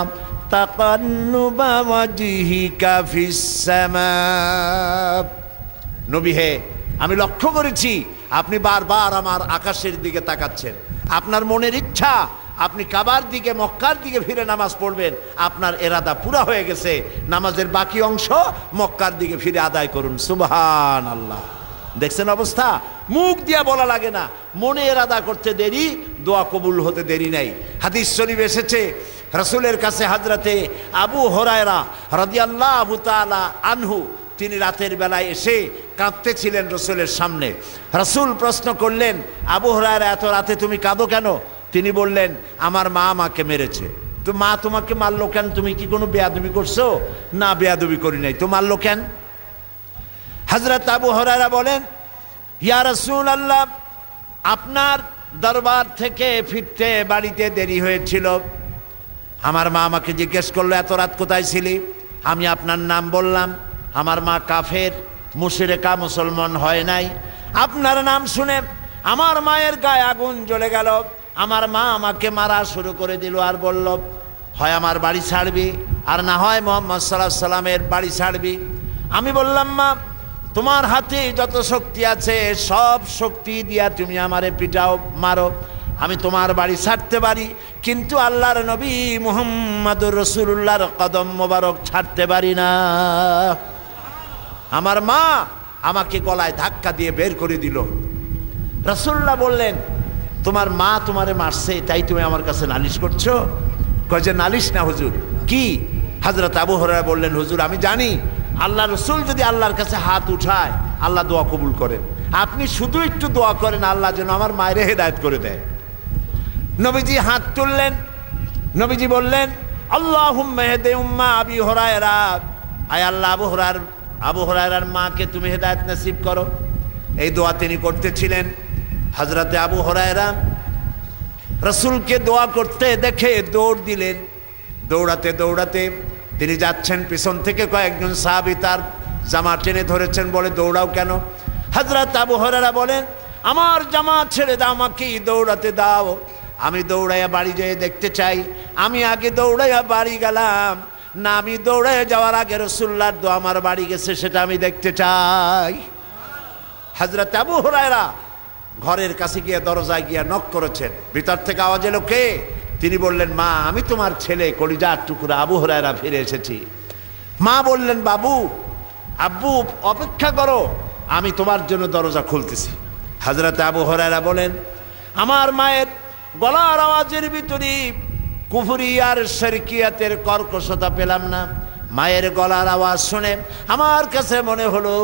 তাকান্নুবা ওয়াজহিকা ফিস সামা। নবী হে, আমি লক্ষ্য করেছি আপনি বারবার আমার আকাশের দিকে তাকাচ্ছেন। আপনার মনের ইচ্ছা আপনি কাবার দিকে মক্কার দিকে ফিরে নামাজ পড়বেন, আপনার এরাদা পুরা হয়ে গেছে। নামাজের বাকি অংশ মক্কার দিকে ফিরে আদায় করুন। সুবহানাল্লাহ। দেখছেন অবস্থা? মুখ দিয়া বলা লাগে না, মনে এরাদা করতে দেরি, দোয়া কবুল হতে দেরি নাই। হাদিস শরীফ এসেছে, রাসূলের কাছে হযরতে আবু হুরায়রা রাদিয়াল্লাহু তাআলা আনহু, তিনি রাতের বেলায় এসে কাঁদতেছিলেন রাসূলের সামনে। রাসূল প্রশ্ন করলেন, আবু হুরায়রা এত রাতে তুমি কাঁদো কেন? তিনি বললেন, আমার মা আমাকে মেরেছে। তো মা তোমাকে মারলো কেন? তুমি কি কোনো বেয়াদবি করছো? না, বেয়াদবি করি নাই। তো মারলো কেন? হযরত আবু হুরায়রা বলেন, ইয়া রাসূলুল্লাহ, আপনার দরবার থেকে ফিরতে বাড়িতে দেরি হয়েছিল। আমার মা আমাকে জিজ্ঞেস করলো, এত রাত কোথায় ছিলি? আমি আপনার নাম বললাম। আমার মা কাফের, মুশরিকা, মুসলমান হয় নাই। আপনার নাম শুনে আমার মায়ের গায়ে আগুন জ্বলে গেল। আমার মা আমাকে মারা শুরু করে দিল আর বলল, হয় আমার বাড়ি ছাড়বি, আর না হয় মুহাম্মদ সাল্লাল্লাহু আলাইহি সাল্লামের বাড়ি ছাড়বি। আমি বললাম, মা, তোমার হাতে যত শক্তি আছে সব শক্তি দিয়া তুমি আমারে পিটাও, মারো, আমি তোমার বাড়ি ছাড়তে পারি, কিন্তু আল্লাহর নবী মুহাম্মদুর রাসূলুল্লাহর কদম মোবারক ছাড়তে পারি না। আমার মা আমাকে গলায় ধাক্কা দিয়ে বের করে দিল। রাসূলুল্লাহ বললেন, তোমার মা তোমারে মারছে, তাই তুমি আমার কাছে নালিশ করছো? কয় যে, নালিশ না হুজুর। কি? হযরত আবু হুরায়রা বললেন, হুজুর, আমি জানি আল্লাহ রসুল যদি আল্লাহর কাছে হাত উঠায় আল্লাহ দোয়া কবুল করেন। আপনি শুধু একটু দোয়া করেন আল্লাহ যেন আমার মায়ের হেদায়েত করে দেয়। নবীজি হাত তুললেন। নবীজি বললেন, আল্লাহুম্মা ইহদি উম্মা আবি হুরায়রা, আয় আল্লাহ আবু হুরায়রার মাকে তুমি হেদায়েত নসিব করো। এই দোয়া তিনি করতেছিলেন। হযরতে আবু হুরায়রা রাসূলকে দোয়া করতে দেখে দৌড় দিলেন। দৌড়াতে দৌড়াতে তিনি যাচ্ছেন, পিছন থেকে কয়েকজন সাহাবী তার জামা টেনে ধরেছেন, বলে, দৌড়াও কেন? হযরত আবু হুরায়রা বলেন, আমার জামা ছেড়ে দাও, আমাকে দৌড়াতে দাও, আমি দৌড়াইয়া বাড়ি যেয়ে দেখতে চাই। আমি আগে দৌড়াইয়া বাড়ি গেলাম না, আমি দৌড়াইয়া যাওয়ার আগে রাসূলুল্লাহর দোয়া আমার বাড়ি গেছে সেটা আমি দেখতে চাই। হযরত আবু হুরায়রা ঘরের কাছে গিয়ে দরজায় গিয়ে নক করেছেন। ভিতর থেকে আওয়াজ এলো, কে? তিনি বললেন, মা, আমি তোমার ছেলে কলিজার টুকরা আবু হুরায়রা ফিরে এসেছি। মা বললেন, বাবু, আব্বু, অপেক্ষা করো, আমি তোমার জন্য দরজা খুলতেছি। হযরত আবু হুরায়রা বলেন, আমার মায়ের গলার আওয়াজের ভিতরে কুফরি আর শিরকিয়াতের কর্কশতা পেলাম না। মায়ের গলার আওয়াজ শুনে আমার কাছে মনে হলো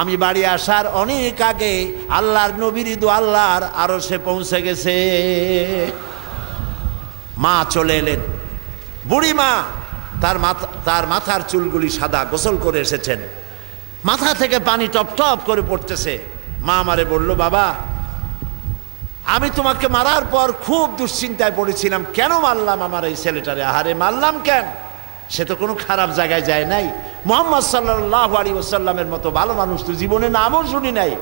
আমি বাড়ি আসার অনেক আগে আল্লাহর নবীর দোয়া আল্লাহর আরশে পৌঁছে গেছে। মা চলে এলেন। বুড়ি মা, তার মাথার চুলগুলি সাদা, গোসল করে এসেছেন, মাথা থেকে পানি টপ টপ করে পড়তেছে। মা আমারে বলল, বাবা, আমি তোমাকে মারার পর খুব দুশ্চিন্তায় পড়েছিলাম, কেন মারলাম আমার এই ছেলেটারে? আহারে, মারলাম কেন? সে তো কোনো খারাপ জায়গায় যায় নাই। মুহাম্মদ সাল্লাল্লাহু আলাইহি ওয়াসাল্লামের মতো ভালো মানুষ তো জীবনে নামও শুনি নাই,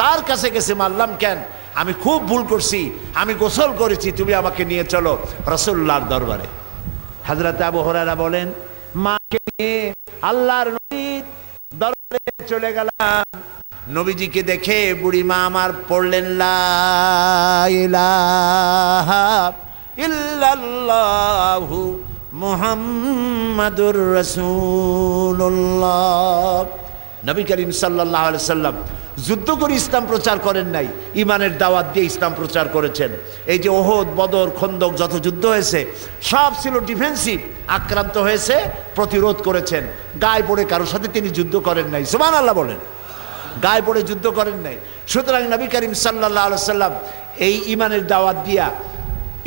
তার কাছে গেছে, মারলাম কেন? আমি খুব ভুল করছি, আমি গোসল করেছি, তুমি আমাকে নিয়ে চলো রাসূলুল্লাহর দরবারে। হযরত আবু হুরায়রা বলেন, মাকে নিয়ে আল্লাহর নবীর দরবারে চলে গেলাম। নবীজিকে দেখে বুড়ি মা আমার পড়লেন, লা ইলাহা ইল্লাল্লাহু মুহাম্মাদুর রাসূলুল্লাহ। নবী করিম সাল্লাল্লাহু আলাইহি সাল্লাম যুদ্ধ করে ইসলাম প্রচার করেন নাই, ইমানের দাওয়াত দিয়ে ইসলাম প্রচার করেছেন। এই যে ওহদ, বদর, খন্দক যত যুদ্ধ হয়েছে সব ছিল ডিফেন্সিভ, আক্রান্ত হয়েছে, প্রতিরোধ করেছেন। গায়ে পড়ে কারোর সাথে তিনি যুদ্ধ করেন নাই। সুবহানাল্লাহ বলেন। গায়ে পড়ে যুদ্ধ করেন নাই। সুতরাং নবী করিম সাল্লাল্লাহু আলাইহি সাল্লাম এই ইমানের দাওয়াত দিয়া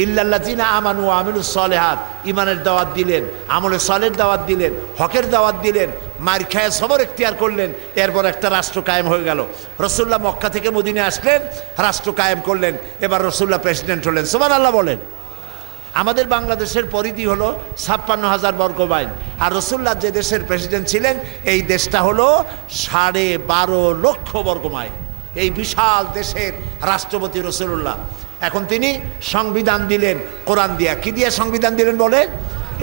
ইল্লাল্লাযিনা আমানু ওয়া আমিলুস সালিহাত, ইমানের দাওয়াত দিলেন, আমলে সালের দাওয়াত দিলেন, হকের দাওয়াত দিলেন, মার খায় সবর এখতিয়ার করলেন। এরপর একটা রাষ্ট্র কায়েম হয়ে গেল। রাসূলুল্লাহ মক্কা থেকে মদিনায় আসলেন, রাষ্ট্র কায়েম করলেন। এবার রাসূলুল্লাহ প্রেসিডেন্ট হলেন। সুবহানাল্লাহ বলেন। আমাদের বাংলাদেশের পরিধি হলো ৫৬,০০০ বর্গ মাইল, আর রাসূলুল্লাহ যে দেশের প্রেসিডেন্ট ছিলেন এই দেশটা হলো ১২.৫ লক্ষ বর্গ মাইল। এই বিশাল দেশের রাষ্ট্রপতি রাসূলুল্লাহ। এখন তিনি সংবিধান দিলেন কোরআন দিয়া। কি দিয়ে সংবিধান দিলেন বলে?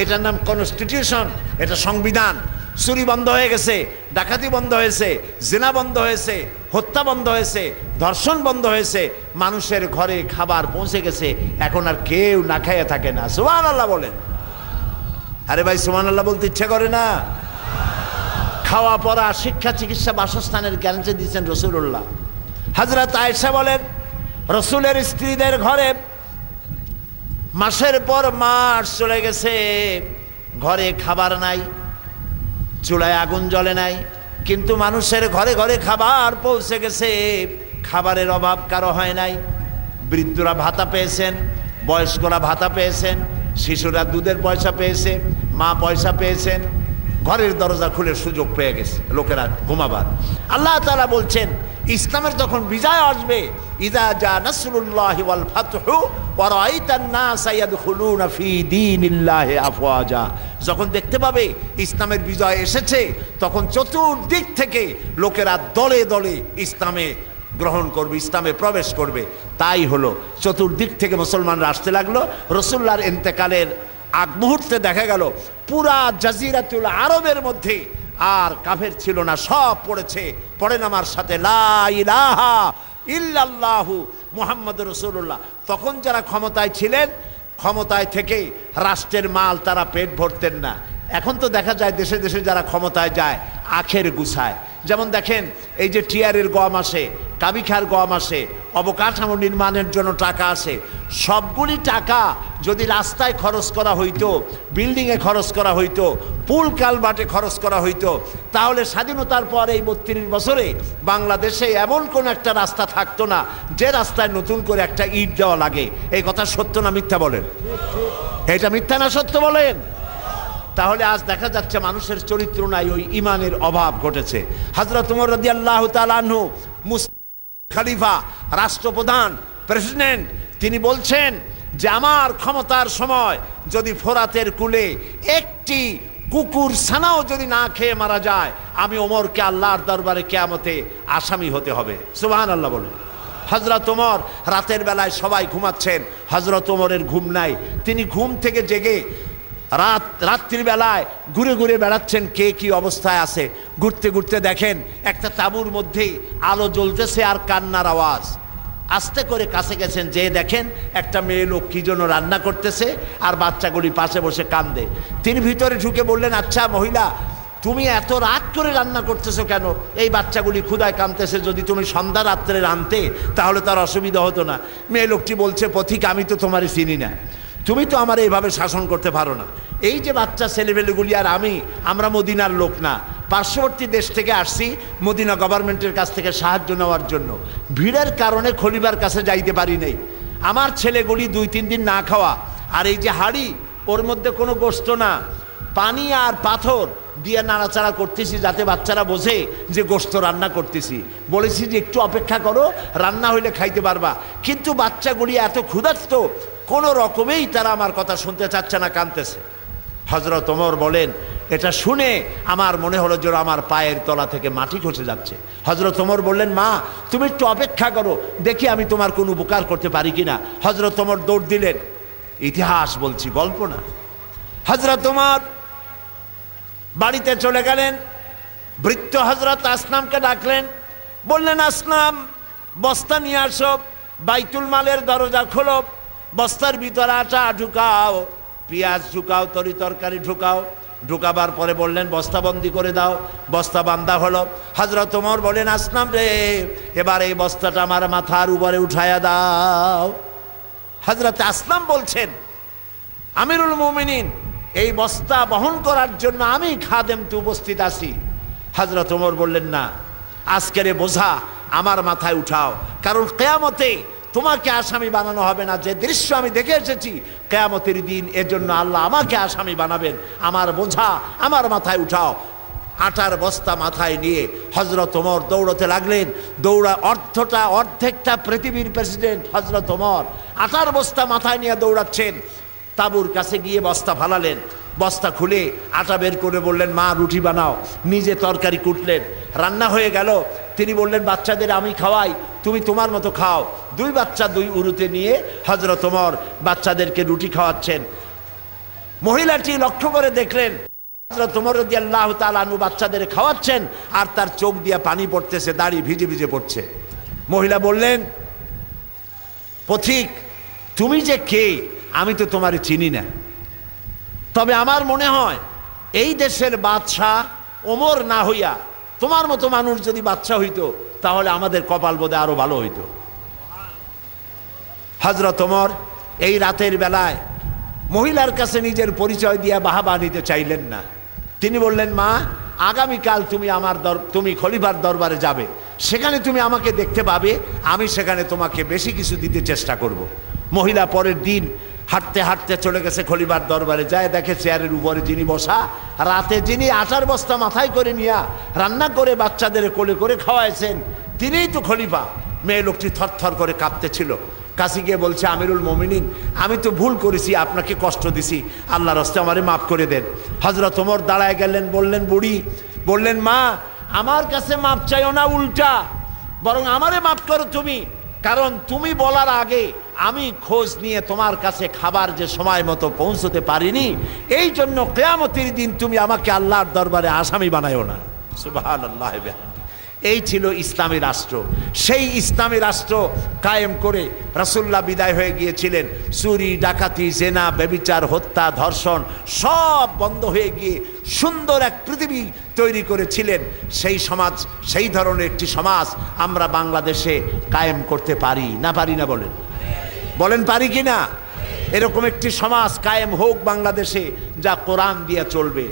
এটার নাম কনস্টিটিউশন, এটা সংবিধান। চুরি বন্ধ হয়ে গেছে, ডাকাতি বন্ধ হয়েছে, জিনা বন্ধ হয়েছে, হত্যা বন্ধ হয়েছে, ধর্ষণ বন্ধ হয়েছে, মানুষের ঘরে খাবার পৌঁছে গেছে, এখন আর কেউ না খাইয়ে থাকে না। সুবহানাল্লাহ বলেন। আরে ভাই সুবহানাল্লাহ বলতে ইচ্ছে করে না? খাওয়া পড়া, শিক্ষা, চিকিৎসা, বাসস্থানের গ্যারান্টি দিচ্ছেন রাসূলুল্লাহ। হযরত আয়েশা বলেন, রাসূলের স্ত্রীদের ঘরে মাসের পর মাস চলে গেছে, ঘরে খাবার নাই, চুলায় আগুন জ্বলে নাই, কিন্তু মানুষের ঘরে ঘরে খাবার পৌঁছে গেছে, খাবারের অভাব কারো হয় নাই। বৃদ্ধরা ভাতা পেয়েছেন, বয়স্করা ভাতা পেয়েছেন, শিশুরা দুধের পয়সা পেয়েছে, মা পয়সা পেয়েছেন, ঘরের দরজা খুলে সুযোগ পেয়ে গেছে লোকেরা ঘুমাবার। আল্লাহ তাআলা বলছেন ইসলামের যখন বিজয় আসবে, ইযা জা নাসরুল্লাহি ওয়াল ফাতহু ওয়া রাআইতান নাসা ইয়াদখুলুনা ফি দীনিল্লাহি আফওয়াজা, যখন দেখতে পাবে ইসলামের বিজয় এসেছে, তখন চতুর্দিক থেকে লোকেরা দলে দলে ইসলামে গ্রহণ করবে, ইসলামে প্রবেশ করবে। তাই হলো, চতুর্দিক থেকে মুসলমানরা আসতে লাগলো। রাসূলুল্লাহর ইন্তেকালের আগ মুহূর্তে দেখা গেল পুরা জাজিরাতুল আরবের মধ্যে আর কাফের ছিল না, সব পড়েছে। পড়েন আমার সাথে, লা ইলাহা ইল্লাল্লাহু মুহাম্মাদুর রাসূলুল্লাহ। তখন যারা ক্ষমতায় ছিলেন, ক্ষমতায় থেকে রাষ্ট্রের মাল তারা পেট ভরতেন না। এখন তো দেখা যায় দেশে দেশে যারা ক্ষমতায় যায় আখের গুছায়। যেমন দেখেন, এই যে টিয়ারের গম আসে, কাবিখার গম আসে, অবকাঠামো নির্মাণের জন্য টাকা আসে, সবগুলি টাকা যদি রাস্তায় খরচ করা হইতো, বিল্ডিংয়ে খরচ করা হইতো, পুল কালভার্টে খরচ করা হইতো, তাহলে স্বাধীনতার পর এই 32 বছরে বাংলাদেশে এমন কোন একটা রাস্তা থাকতো না যে রাস্তায় নতুন করে একটা ইট দেওয়া লাগে। এই কথা সত্য না মিথ্যা বলেন? এটা মিথ্যা না সত্য বলেন? তাহলে আজ দেখা যাচ্ছে মানুষের চরিত্র নাই, ওই ইমানের অভাব ঘটেছে। হযরত ওমর রাদিয়াল্লাহু তাআলা আনহু, খলিফা, রাষ্ট্রপ্রধান, প্রেসিডেন্ট, তিনি বলছেন যে আমার ক্ষমতার সময় যদি ফোরাতের কূলে একটি কুকুর ছানাও যদি না খেয়ে মারা যায়, আমি ওমরকে আল্লাহর দরবারে কিয়ামতে আসামি হতে হবে। সুবহানাল্লাহ বলেন। হযরত ওমর রাতের বেলায় সবাই ঘুমাচ্ছেন, হযরত ওমরের ঘুম নাই। তিনি ঘুম থেকে জেগে রাত্রিবেলায় ঘুরে ঘুরে বেড়াচ্ছেন কে কি অবস্থায় আছে। ঘুরতে ঘুরতে দেখেন একটা তাঁবুর মধ্যে আলো জ্বলতেছে আর কান্নার আওয়াজ। আস্তে করে কাছে গেছেন, যে দেখেন একটা মেয়ে লোক কি জন্য রান্না করতেছে আর বাচ্চাগুলি পাশে বসে কান্দে। তিনি ভিতরে ঢুকে বললেন, আচ্ছা মহিলা, তুমি এত রাত করে রান্না করতেছো কেন? এই বাচ্চাগুলি ক্ষুধায় কাঁদতেছে, যদি তুমি সন্ধ্যা রাত্রে রাঁধতে তাহলে তার অসুবিধা হতো না। মেয়ে লোকটি বলছে, পথিক, আমি তো তোমারই চিনি না, তুমি তো আমার এইভাবে শাসন করতে পারো না। এই যে বাচ্চা ছেলেপেলেগুলি আর আমরা মদিনার লোক না, পার্শ্ববর্তী দেশ থেকে আসছি মদিনা গভর্নমেন্টের কাছ থেকে সাহায্য নেওয়ার জন্য। ভিড়ের কারণে খলিফার কাছে যাইতে পারি নাই। আমার ছেলেগুলি 2-3 দিন না খাওয়া, আর এই যে হাড়ি, ওর মধ্যে কোনো গোশত না, পানি আর পাথর দিয়ে নাড়াচাড়া করতেছি যাতে বাচ্চারা বোঝে যে গোশত রান্না করতেছি। বলেছি যে একটু অপেক্ষা করো, রান্না হইলে খাইতে পারবা। কিন্তু বাচ্চাগুলি এত ক্ষুধার্ত, কোনো রকমেই তারা আমার কথা শুনতে চাচ্ছে না, কাঁদতেছে। হযরত ওমর বলেন, এটা শুনে আমার মনে হলো যে আমার পায়ের তলা থেকে মাটি খসে যাচ্ছে। হযরত ওমর বললেন, মা তুমি একটু অপেক্ষা করো, দেখি আমি তোমার কোনো উপকার করতে পারি কিনা। হযরত ওমর দৌড় দিলেন। ইতিহাস বলছি, গল্প না। হযরত ওমর বাড়িতে চলে গেলেন। বৃদ্ধ হযরত আসলামকে ডাকলেন, বললেন, আসলাম বস্তা নিয়ে আসো, বাইতুল মালের দরজা খোলো, বস্তার ভিতরে আটা ঢুকাও, পেঁয়াজ ঢুকাও, তরি তরকারি ঢুকাও। ঢুকাবার পরে বললেন, বস্তাবন্দি করে দাও। বস্তা বান্ধা হলো। হযরত ওমর বলেন, আসলাম রে, এবার এই বস্তাটা আমার মাথার উপরে উঠায়া দাও। হযরত আসলাম বলছেন, আমিরুল মুমিনিন, এই বস্তা বহন করার জন্য আমি খাদেম তো উপস্থিত আছি। হযরত ওমর বললেন, না, আজকের বোঝা আমার মাথায় উঠাও, কারণ কিয়ামতে তোমাকে আসামি বানানো হবে না। যে দৃশ্য আমি দেখে এসেছি কিয়ামতের দিন, এজন্য আল্লাহ আমাকে আসামি বানাবেন। আমার বোঝা আমার মাথায় উঠাও। আটার বস্তা মাথায় নিয়ে হযরত ওমর দৌড়তে লাগলেন। অর্ধেকটা পৃথিবীর প্রেসিডেন্ট হযরত ওমর আটার বস্তা মাথায় নিয়ে দৌড়াচ্ছেন। তাঁবুর কাছে গিয়ে বস্তা ফালালেন। বস্তা খুলে আটা বের করে বললেন, মা রুটি বানাও। নিজে তরকারি কুটলেন, রান্না হয়ে গেল। তিনি বললেন, বাচ্চাদের আমি খাওয়াই, তুমি তোমার মতো খাও। 2 বাচ্চা 2 উরুতে নিয়ে হযরত ওমর বাচ্চাদেরকে রুটি খাওয়াচ্ছেন। মহিলাটি লক্ষ্য করে দেখলেন হযরত ওমর রাদিয়াল্লাহু তাআলা আনহু বাচ্চাদের খাওয়াচ্ছেন আর তার চোখ দিয়ে পানি পড়তেছে, দাড়ি ভিজে ভিজে পড়ছে। মহিলা বললেন, পথিক, তুমি যে কে আমি তো তোমারে চিনি না, তবে আমার মনে হয় এই দেশের বাদশাহ ওমর না হইয়া তোমার মতো মানুষ যদি বাদশাহ হইতো তাহলে আমাদের কপাল বোধে আরো ভালো হইতো। হযরত ওমর এই রাতের বেলায় মহিলার কাছে নিজের পরিচয় দিয়ে বাহাবা নিতে চাইলেন না। তিনি বললেন, মা, আগামীকাল তুমি খলিফার দরবারে যাবে, সেখানে তুমি আমাকে দেখতে পাবে, আমি সেখানে তোমাকে বেশি কিছু দিতে চেষ্টা করব। মহিলা পরের দিন হাঁটতে হাঁটতে চলে গেছে খলিফার দরবারে, যায় দেখে চেয়ারের উপরে যিনি বসা, রাতে যিনি আটার বস্তা মাথায় করে নিয়া রান্না করে বাচ্চাদের কোলে করে খাওয়াইছেন তিনিই তো খলিফা। মেয়ে লোকটি থরথর করে কাঁপতেছিল, কাছে গিয়ে বলছে, আমিরুল মোমিনিন, আমি তো ভুল করেছি, আপনাকে কষ্ট দিছি, আল্লাহর রাস্তায় আমারে মাফ করে দেন। হযরত ওমর দাঁড়ায় গেলেন, বললেন, বুড়ি বললেন, মা, আমার কাছে মাপ চাইও না, উল্টা বরং আমারে মাফ করো তুমি, কারণ তুমি বলার আগে আমি খোঁজ নিয়ে তোমার কাছে খাবার যে সময় মতো পৌঁছতে পারিনি, এই জন্য কিয়ামতের দিন তুমি আমাকে আল্লাহর দরবারে আসামি বানায়ো না। সুবহানাল্লাহ। এই ছিল ইসলামী রাষ্ট্র। সেই ইসলামী রাষ্ট্র কায়েম করে রাসূলুল্লাহ বিদায় হয়ে গিয়েছিলেন। চুরি, ডাকাতি, জেনা, ব্যভিচার, হত্যা, ধর্ষণ সব বন্ধ হয়ে গিয়ে সুন্দর এক পৃথিবী তৈরি করেছিলেন। সেই সমাজ, সেই ধরনের একটি সমাজ আমরা বাংলাদেশে কায়েম করতে পারি না, পারি না? বলেন, বলেন, পারি কি না? এরকম একটি সমাজ কায়েম হোক বাংলাদেশে, যা কোরআন দিয়ে চলবে।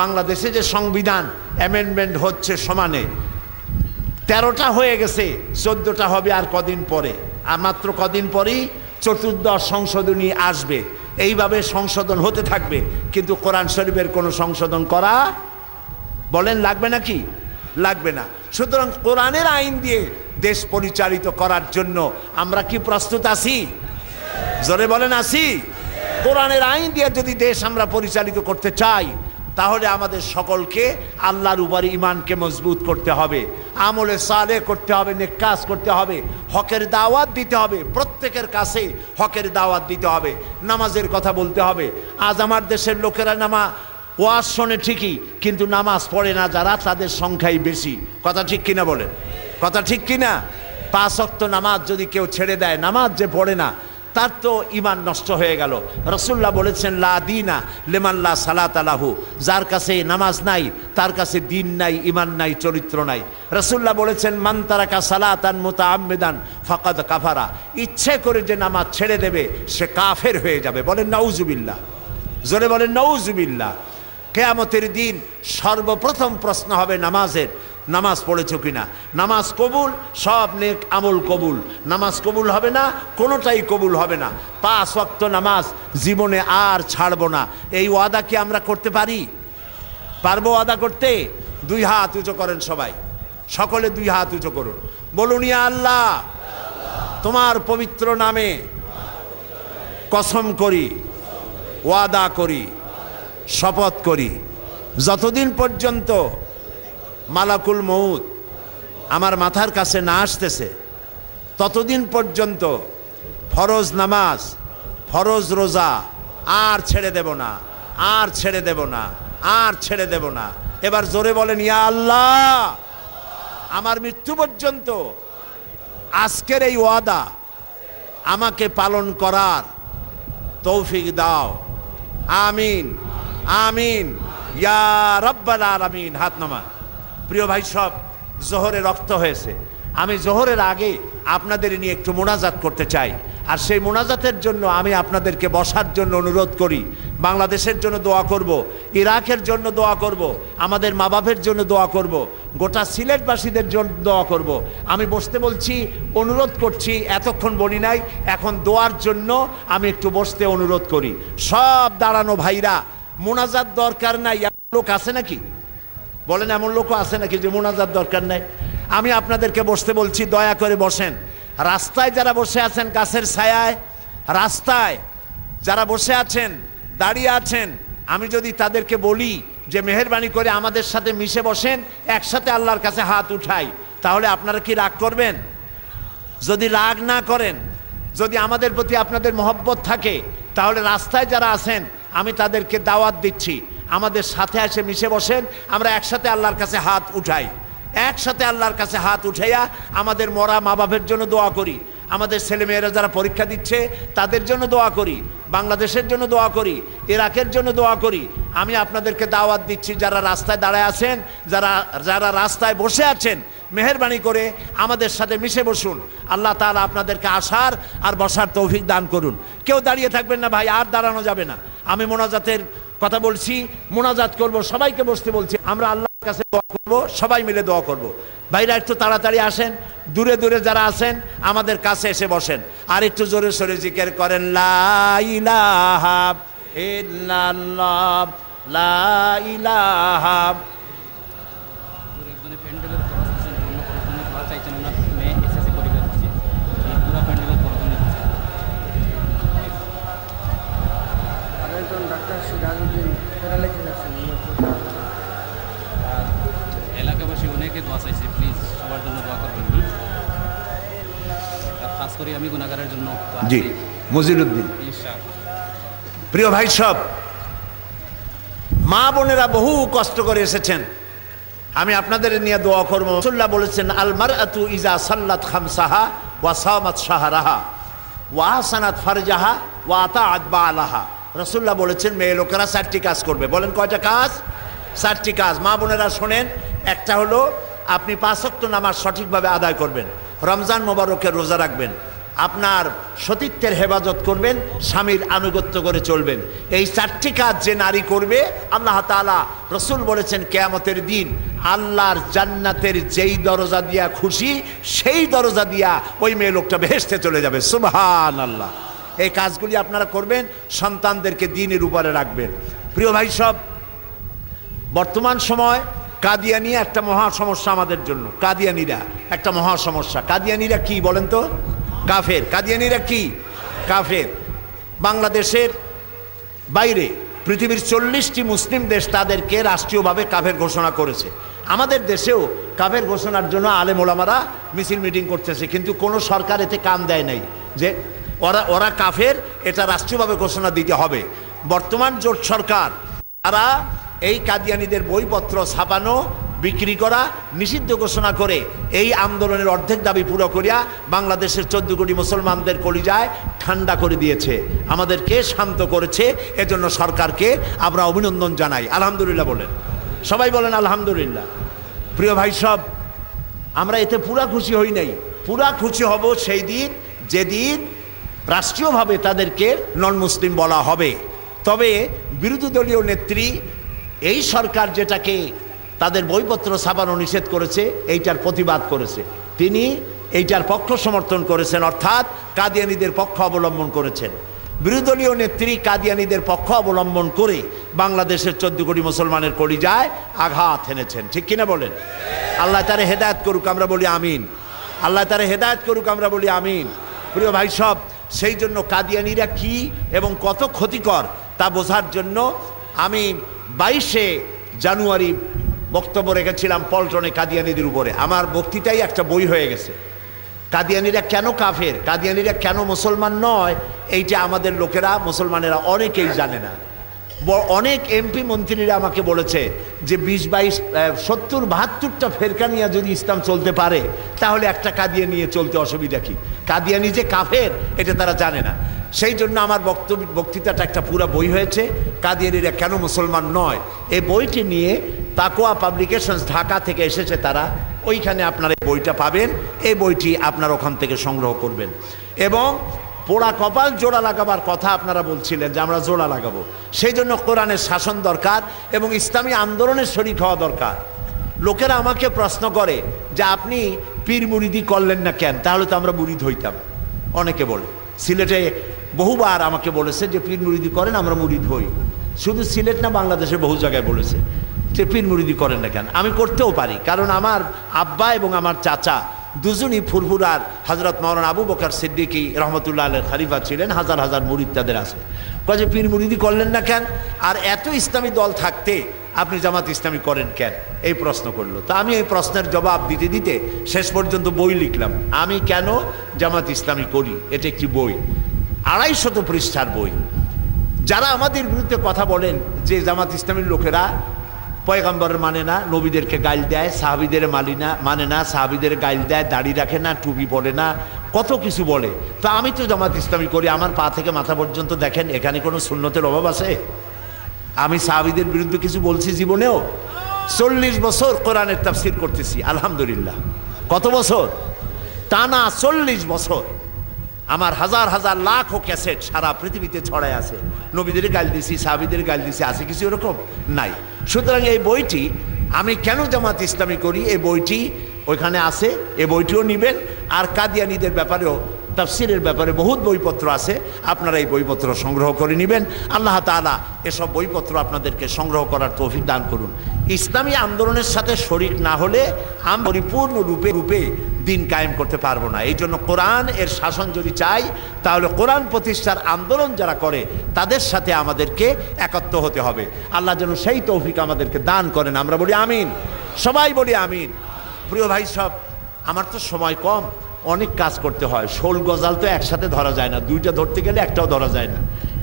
বাংলাদেশে যে সংবিধান অ্যামেন্ডমেন্ট হচ্ছে সমানে, 13টা হয়ে গেছে, 14টা হবে আর কদিন পরে, আর মাত্র কদিন পরেই 14দশ সংশোধনী আসবে। এইভাবে সংশোধন হতে থাকবে, কিন্তু কোরআন শরীফের কোনো সংশোধন করা, বলেন, লাগবে নাকি? লাগবে না। সুতরাং কোরআনের আইন দিয়ে দেশ পরিচালিত করার জন্য আমরা কি প্রস্তুত আছি? জোরে বলেন, আছি? কোরআনের আইন দিয়ে যদি দেশ আমরা পরিচালিত করতে চাই, তাহলে আমাদের সকলকে আল্লাহর উপরে ঈমানকে মজবুত করতে হবে, আমলে সালেহ করতে হবে, নেক কাজ করতে হবে, হকের দাওয়াত দিতে হবে, প্রত্যেকের কাছে হকের দাওয়াত দিতে হবে, নামাজের কথা বলতে হবে। আজ আমার দেশের লোকেরা ওয়াজ শোনে ঠিকই, কিন্তু নামাজ পড়ে না যারা, তাদের সংখ্যাই বেশি। কথা ঠিক কিনা বলেন? কথা ঠিক কিনা? 5 ওয়াক্ত নামাজ যদি কেউ ছেড়ে দেয়, নামাজ যে পড়ে না, তার তো ঈমান নষ্ট হয়ে গেল। রাসূলুল্লাহ বলেছেন, লা দীনা লিমান লা সালাতা লাহু, যার কাছে নামাজ নাই তার কাছে দিন নাই, ঈমান নাই, চরিত্র নাই। রাসূলুল্লাহ বলেছেন, মান তারাকা সালাতান মুতাআম্মিদান ফাকাদ কাফারা, ইচ্ছে করে যে নামাজ ছেড়ে দেবে সে কাফের হয়ে যাবে। বলেন নাউজুবিল্লাহ, জোরে বলেন নাউজুবিল্লাহ। কিয়ামতের দিন সর্বপ্রথম প্রশ্ন হবে নামাজের, নামাজ পড়েছো কিনা। নামাজ কবুল, সব নেক আমল কবুল। নামাজ কবুল হবে না, কোনোটাই কবুল হবে না। 5 ওয়াক্ত নামাজ জীবনে আর ছাড়বো না, এই ওয়াদা কি আমরা করতে পারি? পারবো ওয়াদা করতে? 2 হাত উঁচু করেন সবাই, সকলে 2 হাত উঁচু করুন, বলুন, ইয়া আল্লাহ, তোমার পবিত্র নামে কসম করি, ওয়াদা করি, শপথ করি, যতদিন পর্যন্ত মালাকুল মউত আমার মাথার কাছে না আসতেছে, ততদিন পর্যন্ত ফরজ নামাজ, ফরজ রোজা আর ছেড়ে দেব না, আর ছেড়ে দেব না, আর ছেড়ে দেব না। এবার জোরে বলেন, ইয়া আল্লাহ, আমার মৃত্যু পর্যন্ত আজকের এই ওয়াদা আমাকে পালন করার তৌফিক দাও। আমিন, আমিন, ইয়া রাব্বাল আলামিন। হাত নামান। প্রিয় ভাই সব, জোহরে রক্ত হয়েছে, আমি জোহরের আগে আপনাদের নিয়ে একটু মোনাজাত করতে চাই। আর সেই মোনাজাতের জন্য আমি আপনাদেরকে বসার জন্য অনুরোধ করি। বাংলাদেশের জন্য দোয়া করব, ইরাকের জন্য দোয়া করব, আমাদের মা বাপের জন্য দোয়া করব, গোটা সিলেটবাসীদের জন্য দোয়া করব। আমি বসতে বলছি, অনুরোধ করছি, এতক্ষণ বলি নাই, এখন দোয়ার জন্য আমি একটু বসতে অনুরোধ করি। সব দাঁড়ানো ভাইরা, মোনাজাত দরকার নাই, লোক আছে নাকি? বলেন, এমন লোকও আছে নাকি যে মোনাজাত দরকার নাই? আমি আপনাদেরকে বসতে বলছি, দয়া করে বসেন। রাস্তায় যারা বসে আছেন, গাছের ছায়ায়, রাস্তায় যারা বসে আছেন, দাঁড়িয়ে আছেন, আমি যদি তাদেরকে বলি যে মেহেরবানি করে আমাদের সাথে মিশে বসেন, একসাথে আল্লাহর কাছে হাত উঠাই, তাহলে আপনারা কি রাগ করবেন? যদি রাগ না করেন, যদি আমাদের প্রতি আপনাদের মহব্বত থাকে, তাহলে রাস্তায় যারা আছেন আমি তাদেরকে দাওয়াত দিচ্ছি, আমাদের সাথে এসে মিশে বসেন, আমরা একসাথে আল্লাহর কাছে হাত উঠাই, একসাথে আল্লাহর কাছে হাত উঠাইয়া আমাদের মরা মা বাপের জন্য দোয়া করি, আমাদের ছেলেমেয়েরা যারা পরীক্ষা দিচ্ছে তাদের জন্য দোয়া করি, বাংলাদেশের জন্য দোয়া করি, ইরাকের জন্য দোয়া করি। আমি আপনাদেরকে দাওয়াত দিচ্ছি, যারা রাস্তায় দাঁড়ায় আছেন, যারা রাস্তায় বসে আছেন, মেহেরবানি করে আমাদের সাথে মিশে বসুন। আল্লাহ তাআলা আপনাদেরকে আসার আর বসার তৌফিক দান করুন। কেউ দাঁড়িয়ে থাকবেন না ভাই, আর দাঁড়ানো যাবে না। আমি মোনাজাতের কথা বলছি, মোনাজাত করব, সবাইকে বসতে বলছি। আমরা আল্লাহর কাছে দোয়া করব, সবাই মিলে দোয়া করব। ভাইরা একটু তাড়াতাড়ি আসেন, দূরে দূরে যারা আছেন আমাদের কাছে এসে বসেন, আর একটু জোরে সোরে জিকির করেন, লা ইলাহা ইল্লাল্লাহ, লা ইলাহা। এলাকাবাসী অনেকে দোয়া চাইছে, প্লিজ সবার জন্য দোয়া করবেন। খাস করে আমি গুনাহগারের জন্য জি মজিলউদ্দিন। প্রিয় ভাই সব, মা বোনেরা বহু কষ্ট করে এসেছেন, আমি আপনাদের নিয়ে দোয়া করব। রাসূলুল্লাহ বলেছেন, আল মারআতু ইজা সাল্লাত খামসাহা ওয়া সামাত শাহরাহা ওয়া আহসানাত ফারজাহা ওয়া আতাআত বালাহা। রাসূলুল্লাহ বলেছেন মেয়ে লোকেরা 4টি কাজ করবে। বলেন কয়টা কাজ? 4টি কাজ। মা বোনেরা শোনেন, একটা হলো আপনি 5 ওয়াক্ত নামাজ সঠিকভাবে আদায় করবেন, রমজান মোবারকের রোজা রাখবেন, আপনার সতীত্বের হেফাজত করবেন, স্বামীর আনুগত্য করে চলবেন। এই 4টি কাজ যে নারী করবে, আল্লাহ তাআলা, রসুল বলেছেন, কিয়ামতের দিন আল্লাহর জান্নাতের যেই দরজা দিয়া খুশি সেই দরজা দিয়া ওই মেয়ে লোকটা বেহেশতে চলে যাবে। সুবহানাল্লাহ। এই কাজগুলি আপনারা করবেন, সন্তানদেরকে দ্বীনের উপরে রাখবেন। প্রিয় ভাই সব, বর্তমান সময় কাদিয়ানি একটা মহা সমস্যা আমাদের জন্য। কাদিয়ানিরা একটা মহা সমস্যা। কাদিয়ানিরা কি বলেন তো? কাফের। কাদিয়ানিরা কি? কাফের। বাংলাদেশের বাইরে পৃথিবীর 40টি মুসলিম দেশ তাদেরকে রাষ্ট্রীয়ভাবে কাফের ঘোষণা করেছে। আমাদের দেশেও কাফের ঘোষণার জন্য আলেম ওলামারা মিছিল মিটিং করতেছে, কিন্তু কোনো সরকার এতে কান দেয় নাই যে ওরা কাফের, এটা রাষ্ট্রীয়ভাবে ঘোষণা দিতে হবে। বর্তমান জোট সরকার তারা এই কাদিয়ানিদের বইপত্র ছাপানো, বিক্রি করা নিষিদ্ধ ঘোষণা করে এই আন্দোলনের অর্ধেক দাবি পুরো করিয়া বাংলাদেশের 14 কোটি মুসলমানদের কলিজায় ঠান্ডা করে দিয়েছে, আমাদেরকে শান্ত করেছে। এজন্য সরকারকে আমরা অভিনন্দন জানাই। আলহামদুলিল্লাহ বলেন, সবাই বলেন আলহামদুলিল্লাহ। প্রিয় ভাই সব, আমরা এতে পুরা খুশি হই নাই। পুরা খুশি হব সেই দিন যেদিন রাষ্ট্রীয়ভাবে তাদেরকে নন মুসলিম বলা হবে। তবে বিরোধী দলীয় নেত্রী এই সরকার যেটাকে তাদের বইপত্র ছাপানো নিষেধ করেছে, এইটার প্রতিবাদ করেছে, তিনি এইটার পক্ষ সমর্থন করেছেন, অর্থাৎ কাদিয়ানিদের পক্ষ অবলম্বন করেছেন। বিরোধী দলীয় নেত্রী কাদিয়ানিদের পক্ষ অবলম্বন করে বাংলাদেশের 14 কোটি মুসলমানের কলিজায় আঘাত এনেছেন। ঠিক কিনা বলেন? আল্লাহ তারে হেদায়েত করুক, আমরা বলি আমিন। আল্লাহ তারে হেদায়েত করুক, আমরা বলি আমিন। প্রিয় ভাই সব, সেই জন্য কাদিয়ানিরা কি এবং কত ক্ষতিকর তা বোঝার জন্য আমি 22শে জানুয়ারি বক্তব্য রেখেছিলাম পল্টনে কাদিয়ানিদের উপরে। আমার বক্তৃতাই একটা বই হয়ে গেছে। কাদিয়ানিরা কেন কাফের, কাদিয়ানিরা কেন মুসলমান নয়, এইটা আমাদের লোকেরা, মুসলমানেরা অনেকেই জানে না। অনেক এমপি মন্ত্রীরা আমাকে বলেছে যে 20, 22, 70, 72টা ফেরকা নিয়ে যদি ইসলাম চলতে পারে তাহলে একটা কাদিয়ানি নিয়ে চলতে অসুবিধা কি? কাদিয়ানি যে কাফের এটা তারা জানে না। সেই জন্য আমার বক্তৃতাটা একটা পুরো বই হয়েছে, কাদিয়ানিরা কেন মুসলমান নয়। এই বইটি নিয়ে তাকওয়া পাবলিকেশনস ঢাকা থেকে এসেছে তারা, ওইখানে আপনারা এই বইটা পাবেন। এই বইটি আপনারা ওখান থেকে সংগ্রহ করবেন। এবং পোড়া কপাল জোড়া লাগাবার কথা আপনারা বলছিলেন যে আমরা জোড়া লাগাবো, সেই জন্য কোরআনের শাসন দরকার এবং ইসলামী আন্দোলনের শরীক হওয়া দরকার। লোকেরা আমাকে প্রশ্ন করে যে আপনি পীর মুরিদি করলেন না কেন, তাহলে তো আমরা মুরিদ হইতাম। অনেকে বলে, সিলেটে বহুবার আমাকে বলেছে যে পীর মুরিদি করেন, আমরা মুরিদ হই। শুধু সিলেট না, বাংলাদেশে বহু জায়গায় বলেছে যে পীর মুরিদি করেন না কেন। আমি করতেও পারি, কারণ আমার আব্বা এবং আমার চাচা দুজনই ফুরফুরার হযরত মাওলানা আবু বকর সিদ্দিকী রহমতুল্লাহ আলাইহির খলিফা ছিলেন। হাজার হাজার মুরিদ তাদের আছে। কয়ে পীর মুরিদি করলেন না কেন, আর এত ইসলামী দল থাকতে আপনি জামাত ইসলামী করেন কেন, এই প্রশ্ন করলো। তা আমি এই প্রশ্নের জবাব দিতে দিতে শেষ পর্যন্ত বই লিখলাম, আমি কেন জামাত ইসলামী করি। এটা একটি বই, 250 পৃষ্ঠার বই। যারা আমাদের বিরুদ্ধে কথা বলেন যে জামাত ইসলামীর লোকেরা পয়গম্বর মানে না, নবীদেরকে গাইল দেয়, সাহাবীদের মানে না, সাহাবীদের গাইল দেয়, দাড়ি রাখে না, টুপি পরে না, কত কিছু বলে। তো আমি তো জামাত ইসলামী করি, আমার পা থেকে মাথা পর্যন্ত দেখেন, এখানে কোনো সুন্নতের অভাব আছে? আমি সাহাবীদের বিরুদ্ধে কিছু বলছি জীবনেও? 40 বছর কোরআনের তাফসীর করতেছি আলহামদুলিল্লাহ। কত বছর? টানা 40 বছর। আমার হাজার হাজার লাখ ক্যাসেট সারা পৃথিবীতে ছড়ায় আছে। নবীদের গাল দিছি, সাহাবীদের গাল দিছি, আছে কিছু এরকম? নাই। সুতরাং এই বইটি আমি কেন জামাত ইসলামী করি, এই বইটি ওইখানে আছে, এই বইটিও নেবেন। আর কাদিয়ানীদের ব্যাপারেও, তাফসীরের ব্যাপারে বহুত বইপত্র আছে, আপনারা এই বইপত্র সংগ্রহ করে নেবেন। আল্লাহ তাআলা এসব বইপত্র আপনাদেরকে সংগ্রহ করার তৌফিক দান করুন। ইসলামী আন্দোলনের সাথে শরিক না হলে আমরা পরিপূর্ণ রূপে দিন কায়েম করতে পারবো না। এই জন্য কোরআন এর শাসন যদি চাই, তাহলে কোরআন প্রতিষ্ঠার আন্দোলন যারা করে তাদের সাথে আমাদেরকে একত্র হতে হবে। আল্লাহ যেন সেই তৌফিক আমাদেরকে দান করেন। আমরা বলি আমিন, সবাই বলি আমিন। প্রিয় ভাই সব, আমার তো সময় কম, অনেক কাজ করতে হয়। শোল গজাল তো একসাথে ধরা যায় না, দুইটা ধরতে গেলে একটাও ধরা যায় না।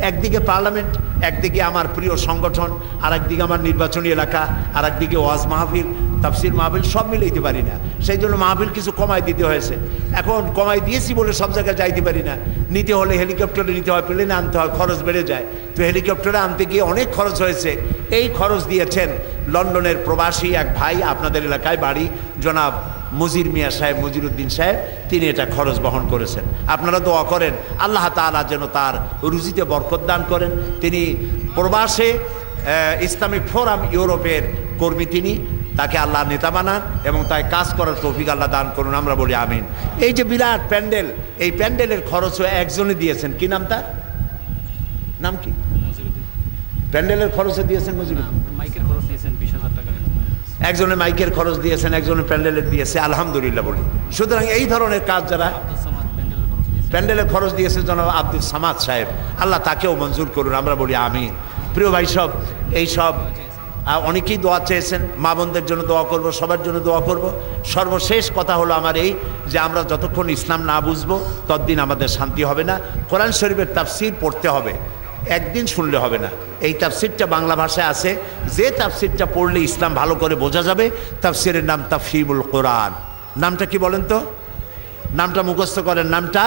একদিকে পার্লামেন্ট, একদিকে আমার প্রিয় সংগঠন, আর একদিকে আমার নির্বাচনী এলাকা, আর একদিকে ওয়াজ মাহফিল, তাফসীর মাহফিল, সব মিলাইতে পারি না। সেই জন্য মাহফিল কিছু কমাই দিতে হয়েছে। এখন কমাই দিয়েছি বলে সব জায়গায় যাইতে পারি না। নিতে হলে হেলিকপ্টারে নিতে হয়, প্লেনে আনতে হয়, খরচ বেড়ে যায়। তো হেলিকপ্টারে আনতে গিয়ে অনেক খরচ হয়েছে। এই খরচ দিয়েছেন লন্ডনের প্রবাসী এক ভাই, আপনাদের এলাকায় বাড়ি, জনাব মজির মিয়া সাহেব, মজিরুদ্দিন সাহেব, তিনি এটা খরচ বহন করেছেন। আপনারা দোয়া করেন আল্লাহ তাআলা যেন তার রুজিতে বরকত দান করেন। তিনি প্রবাসে ইসলামিক ফোরাম ইউরোপের কর্মী, তিনি, তাকে আল্লাহ নেতা বানান এবং তাই কাজ করার তৌফিক আল্লাহ দান করুন। আমরা বলি আমিন। এই যে বিরাট প্যান্ডেল, এই প্যান্ডেলের খরচও একজনে দিয়েছেন। কি নাম তার? নাম কি? প্যান্ডেলের খরচে দিয়েছেন মজিরুদ্দিন। মাইকের খরচ দিয়েছেন 20,000 টাকা। একজনে মাইকের খরচ দিয়েছেন, একজনে প্যান্ডেলের দিয়েছে, আলহামদুলিল্লাহ বলি। সুতরাং এই ধরনের কাজ যারা, প্যান্ডেলের খরচ দিয়েছে জনাব আব্দুল সামাদ সাহেব, আল্লাহ তাকেও মঞ্জুর করুন। আমরা বলি আমিন। প্রিয় ভাই সব, এই সব অনেকেই দোয়া চেয়েছেন, মা বোনদের জন্য দোয়া করব, সবার জন্য দোয়া করব। সর্বশেষ কথা হলো আমার এই যে আমরা যতক্ষণ ইসলাম না বুঝবো ততদিন আমাদের শান্তি হবে না। কোরআন শরীফের তাফসীর পড়তে হবে, একদিন শুনলে হবে না। এই তাফসীরটা বাংলা ভাষায় আছে, যে তাফসীরটা পড়লে ইসলাম ভালো করে বোঝা যাবে, তাফসীরের নাম তাফহিমুল কোরআন। নামটা কি বলেন তো? নামটা মুখস্থ করেন, নামটা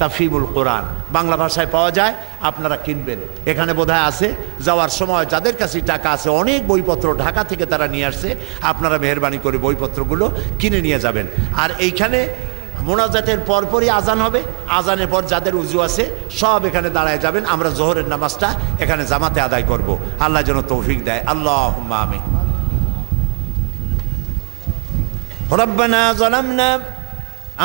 তাফহিমুল কোরআন। বাংলা ভাষায় পাওয়া যায়, আপনারা কিনবেন। এখানে বোধহয় আছে, যাওয়ার সময় যাদের কাছে টাকা আছে, অনেক বইপত্র ঢাকা থেকে তারা নিয়ে আসছে, আপনারা মেহেরবানি করে বইপত্রগুলো কিনে নিয়ে যাবেন। আর এইখানে মোনাজাতের পরপরই আজান হবে, আজানের পর যাদের উজু আছে সব এখানে দাঁড়ায় যাবেন। আমরা জোহরের নামাজটা এখানে জামাতে আদায় করব। আল্লাহ যেন তৌফিক দেয়। আল্লাহুম্মা আমিন। রব্বানা যালামনা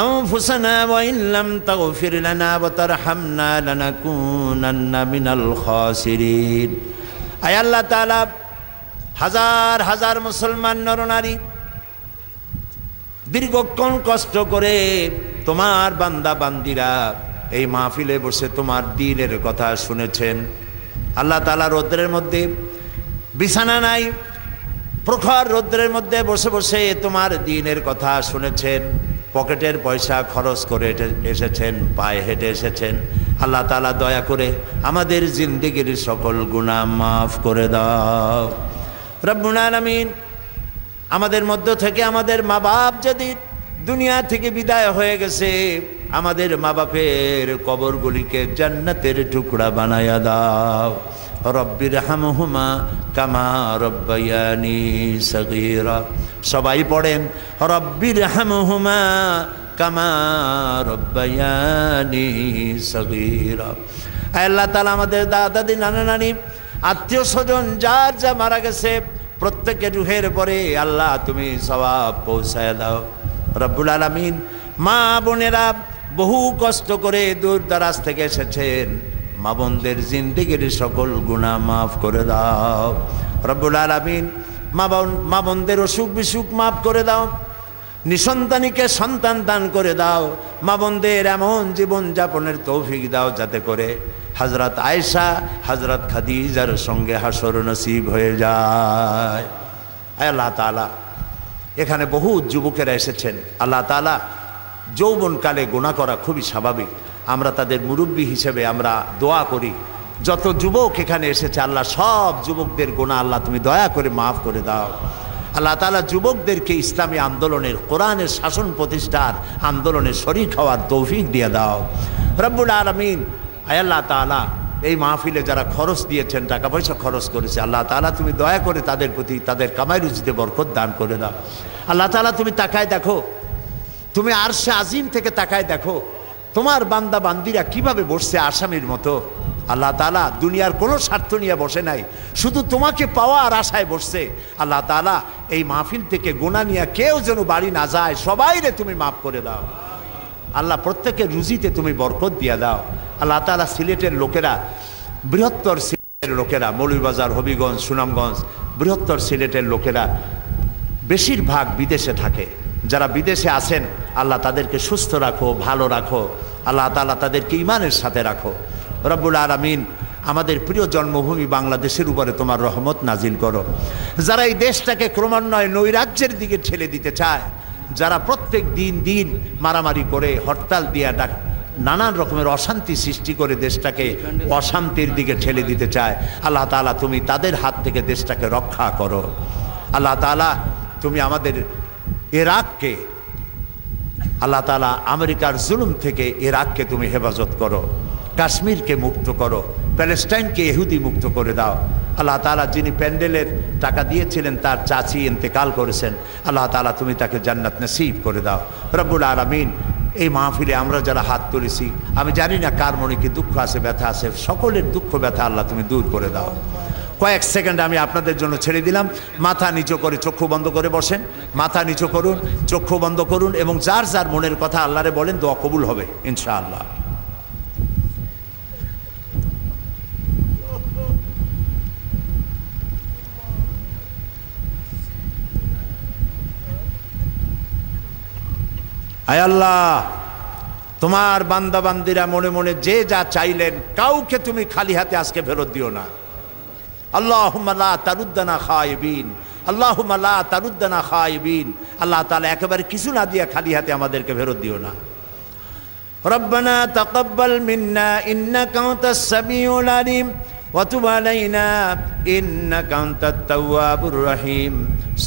আনফুসানা ওয়া ইন লাম তাগফির লানা ওয়া তারহামনা লানাকুনান্না মিনাল খাসিরিন। আয় আল্লাহ তাআলা, হাজার হাজার মুসলমান নরনারী দীর্ঘক্ষণ কষ্ট করে তোমার বান্দা বান্দিরা এই মাহফিলে বসে তোমার দ্বীনের কথা শুনেছেন। আল্লাহ তাআলা রৌদ্রের মধ্যে, বিছানা নাই, প্রখর রৌদ্রের মধ্যে বসে বসে তোমার দ্বীনের কথা শুনেছেন। পকেটের পয়সা খরচ করে এসেছেন, পায়ে হেঁটে এসেছেন। আল্লাহ তাআলা দয়া করে আমাদের জিন্দেগির সকল গুনাহ মাফ করে দাও রব্বুল আলামিন। আমাদের মধ্য থেকে আমাদের মা বাপ যদি দুনিয়া থেকে বিদায় হয়ে গেছে, আমাদের মা বাপের কবরগুলিকে জান্নাতের টুকরা বানায়া দাও। রব্বির হামহুমা কামা রব্বায়ানি সগীরা। সবাই পড়েন রব্বির হামহুমা কামা রব্বায়ানি সগীরা। আল্লাহ তাআলা আমাদের দাদা দাদি, নানা নানি, আত্মীয় স্বজন যার যা মারা গেছে প্রত্যেকের রুহের পরে আল্লাহ তুমি সওয়াব পৌঁছায় দাও রব্বুল আলামিন। মা বোনেরা বহু কষ্ট করে দূর দারাজ থেকে এসেছেন, মা বোনদের জিন্দেগির সকল গুনাহ মাফ করে দাও রব্বুল আলামিন। মা বোনদের অসুখ বিসুখ মাফ করে দাও, নিঃসন্তানীকে সন্তান দান করে দাও। মা বোনদের এমন জীবন যাপনের তৌফিক দাও যাতে করে হযরত আয়েশা, হযরত খাদিজার সঙ্গে হাসর নসিব হয়ে যায়। আল্লাহ তাআলা, এখানে বহু যুবকেরা এসেছেন। আল্লাহ তাআলা, যৌবনকালে গুনাহ করা খুবই স্বাভাবিক। আমরা তাদের মুরব্বী হিসেবে আমরা দোয়া করি, যত যুবক এখানে এসেছে আল্লাহ সব যুবকদের গুনাহ আল্লাহ তুমি দয়া করে মাফ করে দাও। আল্লাহ তাআলা যুবকদেরকে ইসলামী আন্দোলনের, কোরআনের শাসন প্রতিষ্ঠার আন্দোলনে শরীক হওয়ার তৌফিক দিয়ে দাও রব্বুল আলামিন। আয় আল্লাহ তাআলা, এই মাহফিলে যারা খরচ দিয়েছেন, টাকা পয়সা খরচ করেছে, আল্লাহ তাআলা তুমি দয়া করে তাদের প্রতি তাদের কামাই রুজিতে বরকত দান করে দাও। আল্লাহ তাআলা তুমি তাকায় দেখো, তুমি আরশে আজিম থেকে তাকায় দেখো তোমার বান্দা বান্দিরা কিভাবে বসছে আসামির মতো। আল্লাহ তাআলা দুনিয়ার কোনো স্বার্থ নিয়ে বসে নাই, শুধু তোমাকে পাওয়ার আশায় বসছে। আল্লাহ তাআলা এই মাহফিল থেকে গুনাহ নিয়ে কেউ যেন বাড়ি না যায়, সবাইরে তুমি মাফ করে দাও। আল্লাহ প্রত্যেকের রুজিতে তুমি বরকত দিয়ে দাও। আল্লাহ তাআলা সিলেটের লোকেরা, বৃহত্তর সিলেটের লোকেরা, মৌলভীবাজার, হবিগঞ্জ, সুনামগঞ্জ, বৃহত্তর সিলেটের লোকেরা বেশিরভাগ বিদেশে থাকে। যারা বিদেশে আছেন আল্লাহ তাদেরকে সুস্থ রাখো, ভালো রাখো। আল্লাহ তাআলা তাদেরকে ঈমানের সাথে রাখো রব্বুল আলামিন। আমাদের প্রিয় জন্মভূমি বাংলাদেশের উপরে তোমার রহমত নাজিল করো। যারা এই দেশটাকে ক্রমান্বয়ে নৈরাজ্যের দিকে ঠেলে দিতে চায়, যারা প্রত্যেক দিন মারামারি করে, হরতাল দিয়া নানান রকমের অশান্তি সৃষ্টি করে দেশটাকে অশান্তির দিকে ঠেলে দিতে চায়, আল্লাহ তাআলা তুমি তাদের হাত থেকে দেশটাকে রক্ষা করো। আল্লাহ তাআলা তুমি আমাদের ইরাককে, আল্লাহ তাআলা আমেরিকার জুলুম থেকে ইরাককে তুমি হেফাজত করো, কাশ্মীরকে মুক্ত করো, প্যালেস্টাইনকে ইহুদি মুক্ত করে দাও। আল্লাহ তাআলা যিনি প্যান্ডেলের টাকা দিয়েছিলেন তার চাচি ইন্তেকাল করেছেন, আল্লাহ তাআলা তুমি তাকে জান্নাত নসিব করে দাও রব্বুল আলামিন। এই মাহফিলে আমরা যারা হাত তুলেছি, আমি জানি না কার মনে কি দুঃখ আছে, ব্যথা আছে, সকলের দুঃখ ব্যথা আল্লাহ তুমি দূর করে দাও। কয়েক সেকেন্ড আমি আপনাদের জন্য ছেড়ে দিলাম। মাথা নিচু করে চক্ষু বন্ধ করে বসেন, মাথা নিচু করুন, চক্ষু বন্ধ করুন এবং যার যার মনের কথা আল্লাহরে বলেন, দোয়া কবুল হবে ইনশাআল্লাহ। আয় আল্লাহ, তোমার বান্দা বান্দিরা মনে মনে যে যা চাইলেন, কাউকে তুমি খালি হাতে আজকে ফেরত দিও না। আল্লাহুম্মা লা তারুদ্দানা খায়িবিন, আল্লাহুম্মা লা তারুদ্দানা খায়িবিন। আল্লাহ তাআলা একেবারে কিছু না দিয়ে খালি হাতে আমাদেরকে ফেরত দিও না। রব্বানা তাকাব্বাল মিন্না ইন্নাকা আনতাস সামিউল আলিম ওয়া তুব আলাইনা ইন্নাকা আনতাত তাওয়াবুর রহিম।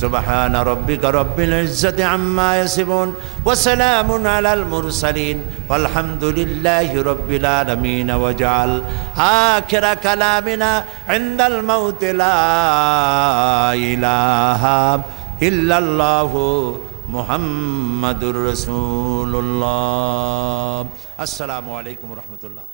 সুবহান রাব্বিকা রাব্বিল ইজ্জাতি আম্মা ইয়াসিফুন ওয়া সালামুন আলাল মুরসালিন ওয়ালহামদুলিল্লাহি রাব্বিল আলামিন। ওয়া জাআল আখিরা কালামিনা ইনদাল মাউত লা ইলাহা ইল্লাল্লাহু মুহাম্মাদুর রাসূলুল্লাহ। আসসালামু আলাইকুম ওয়া রাহমাতুল্লাহ।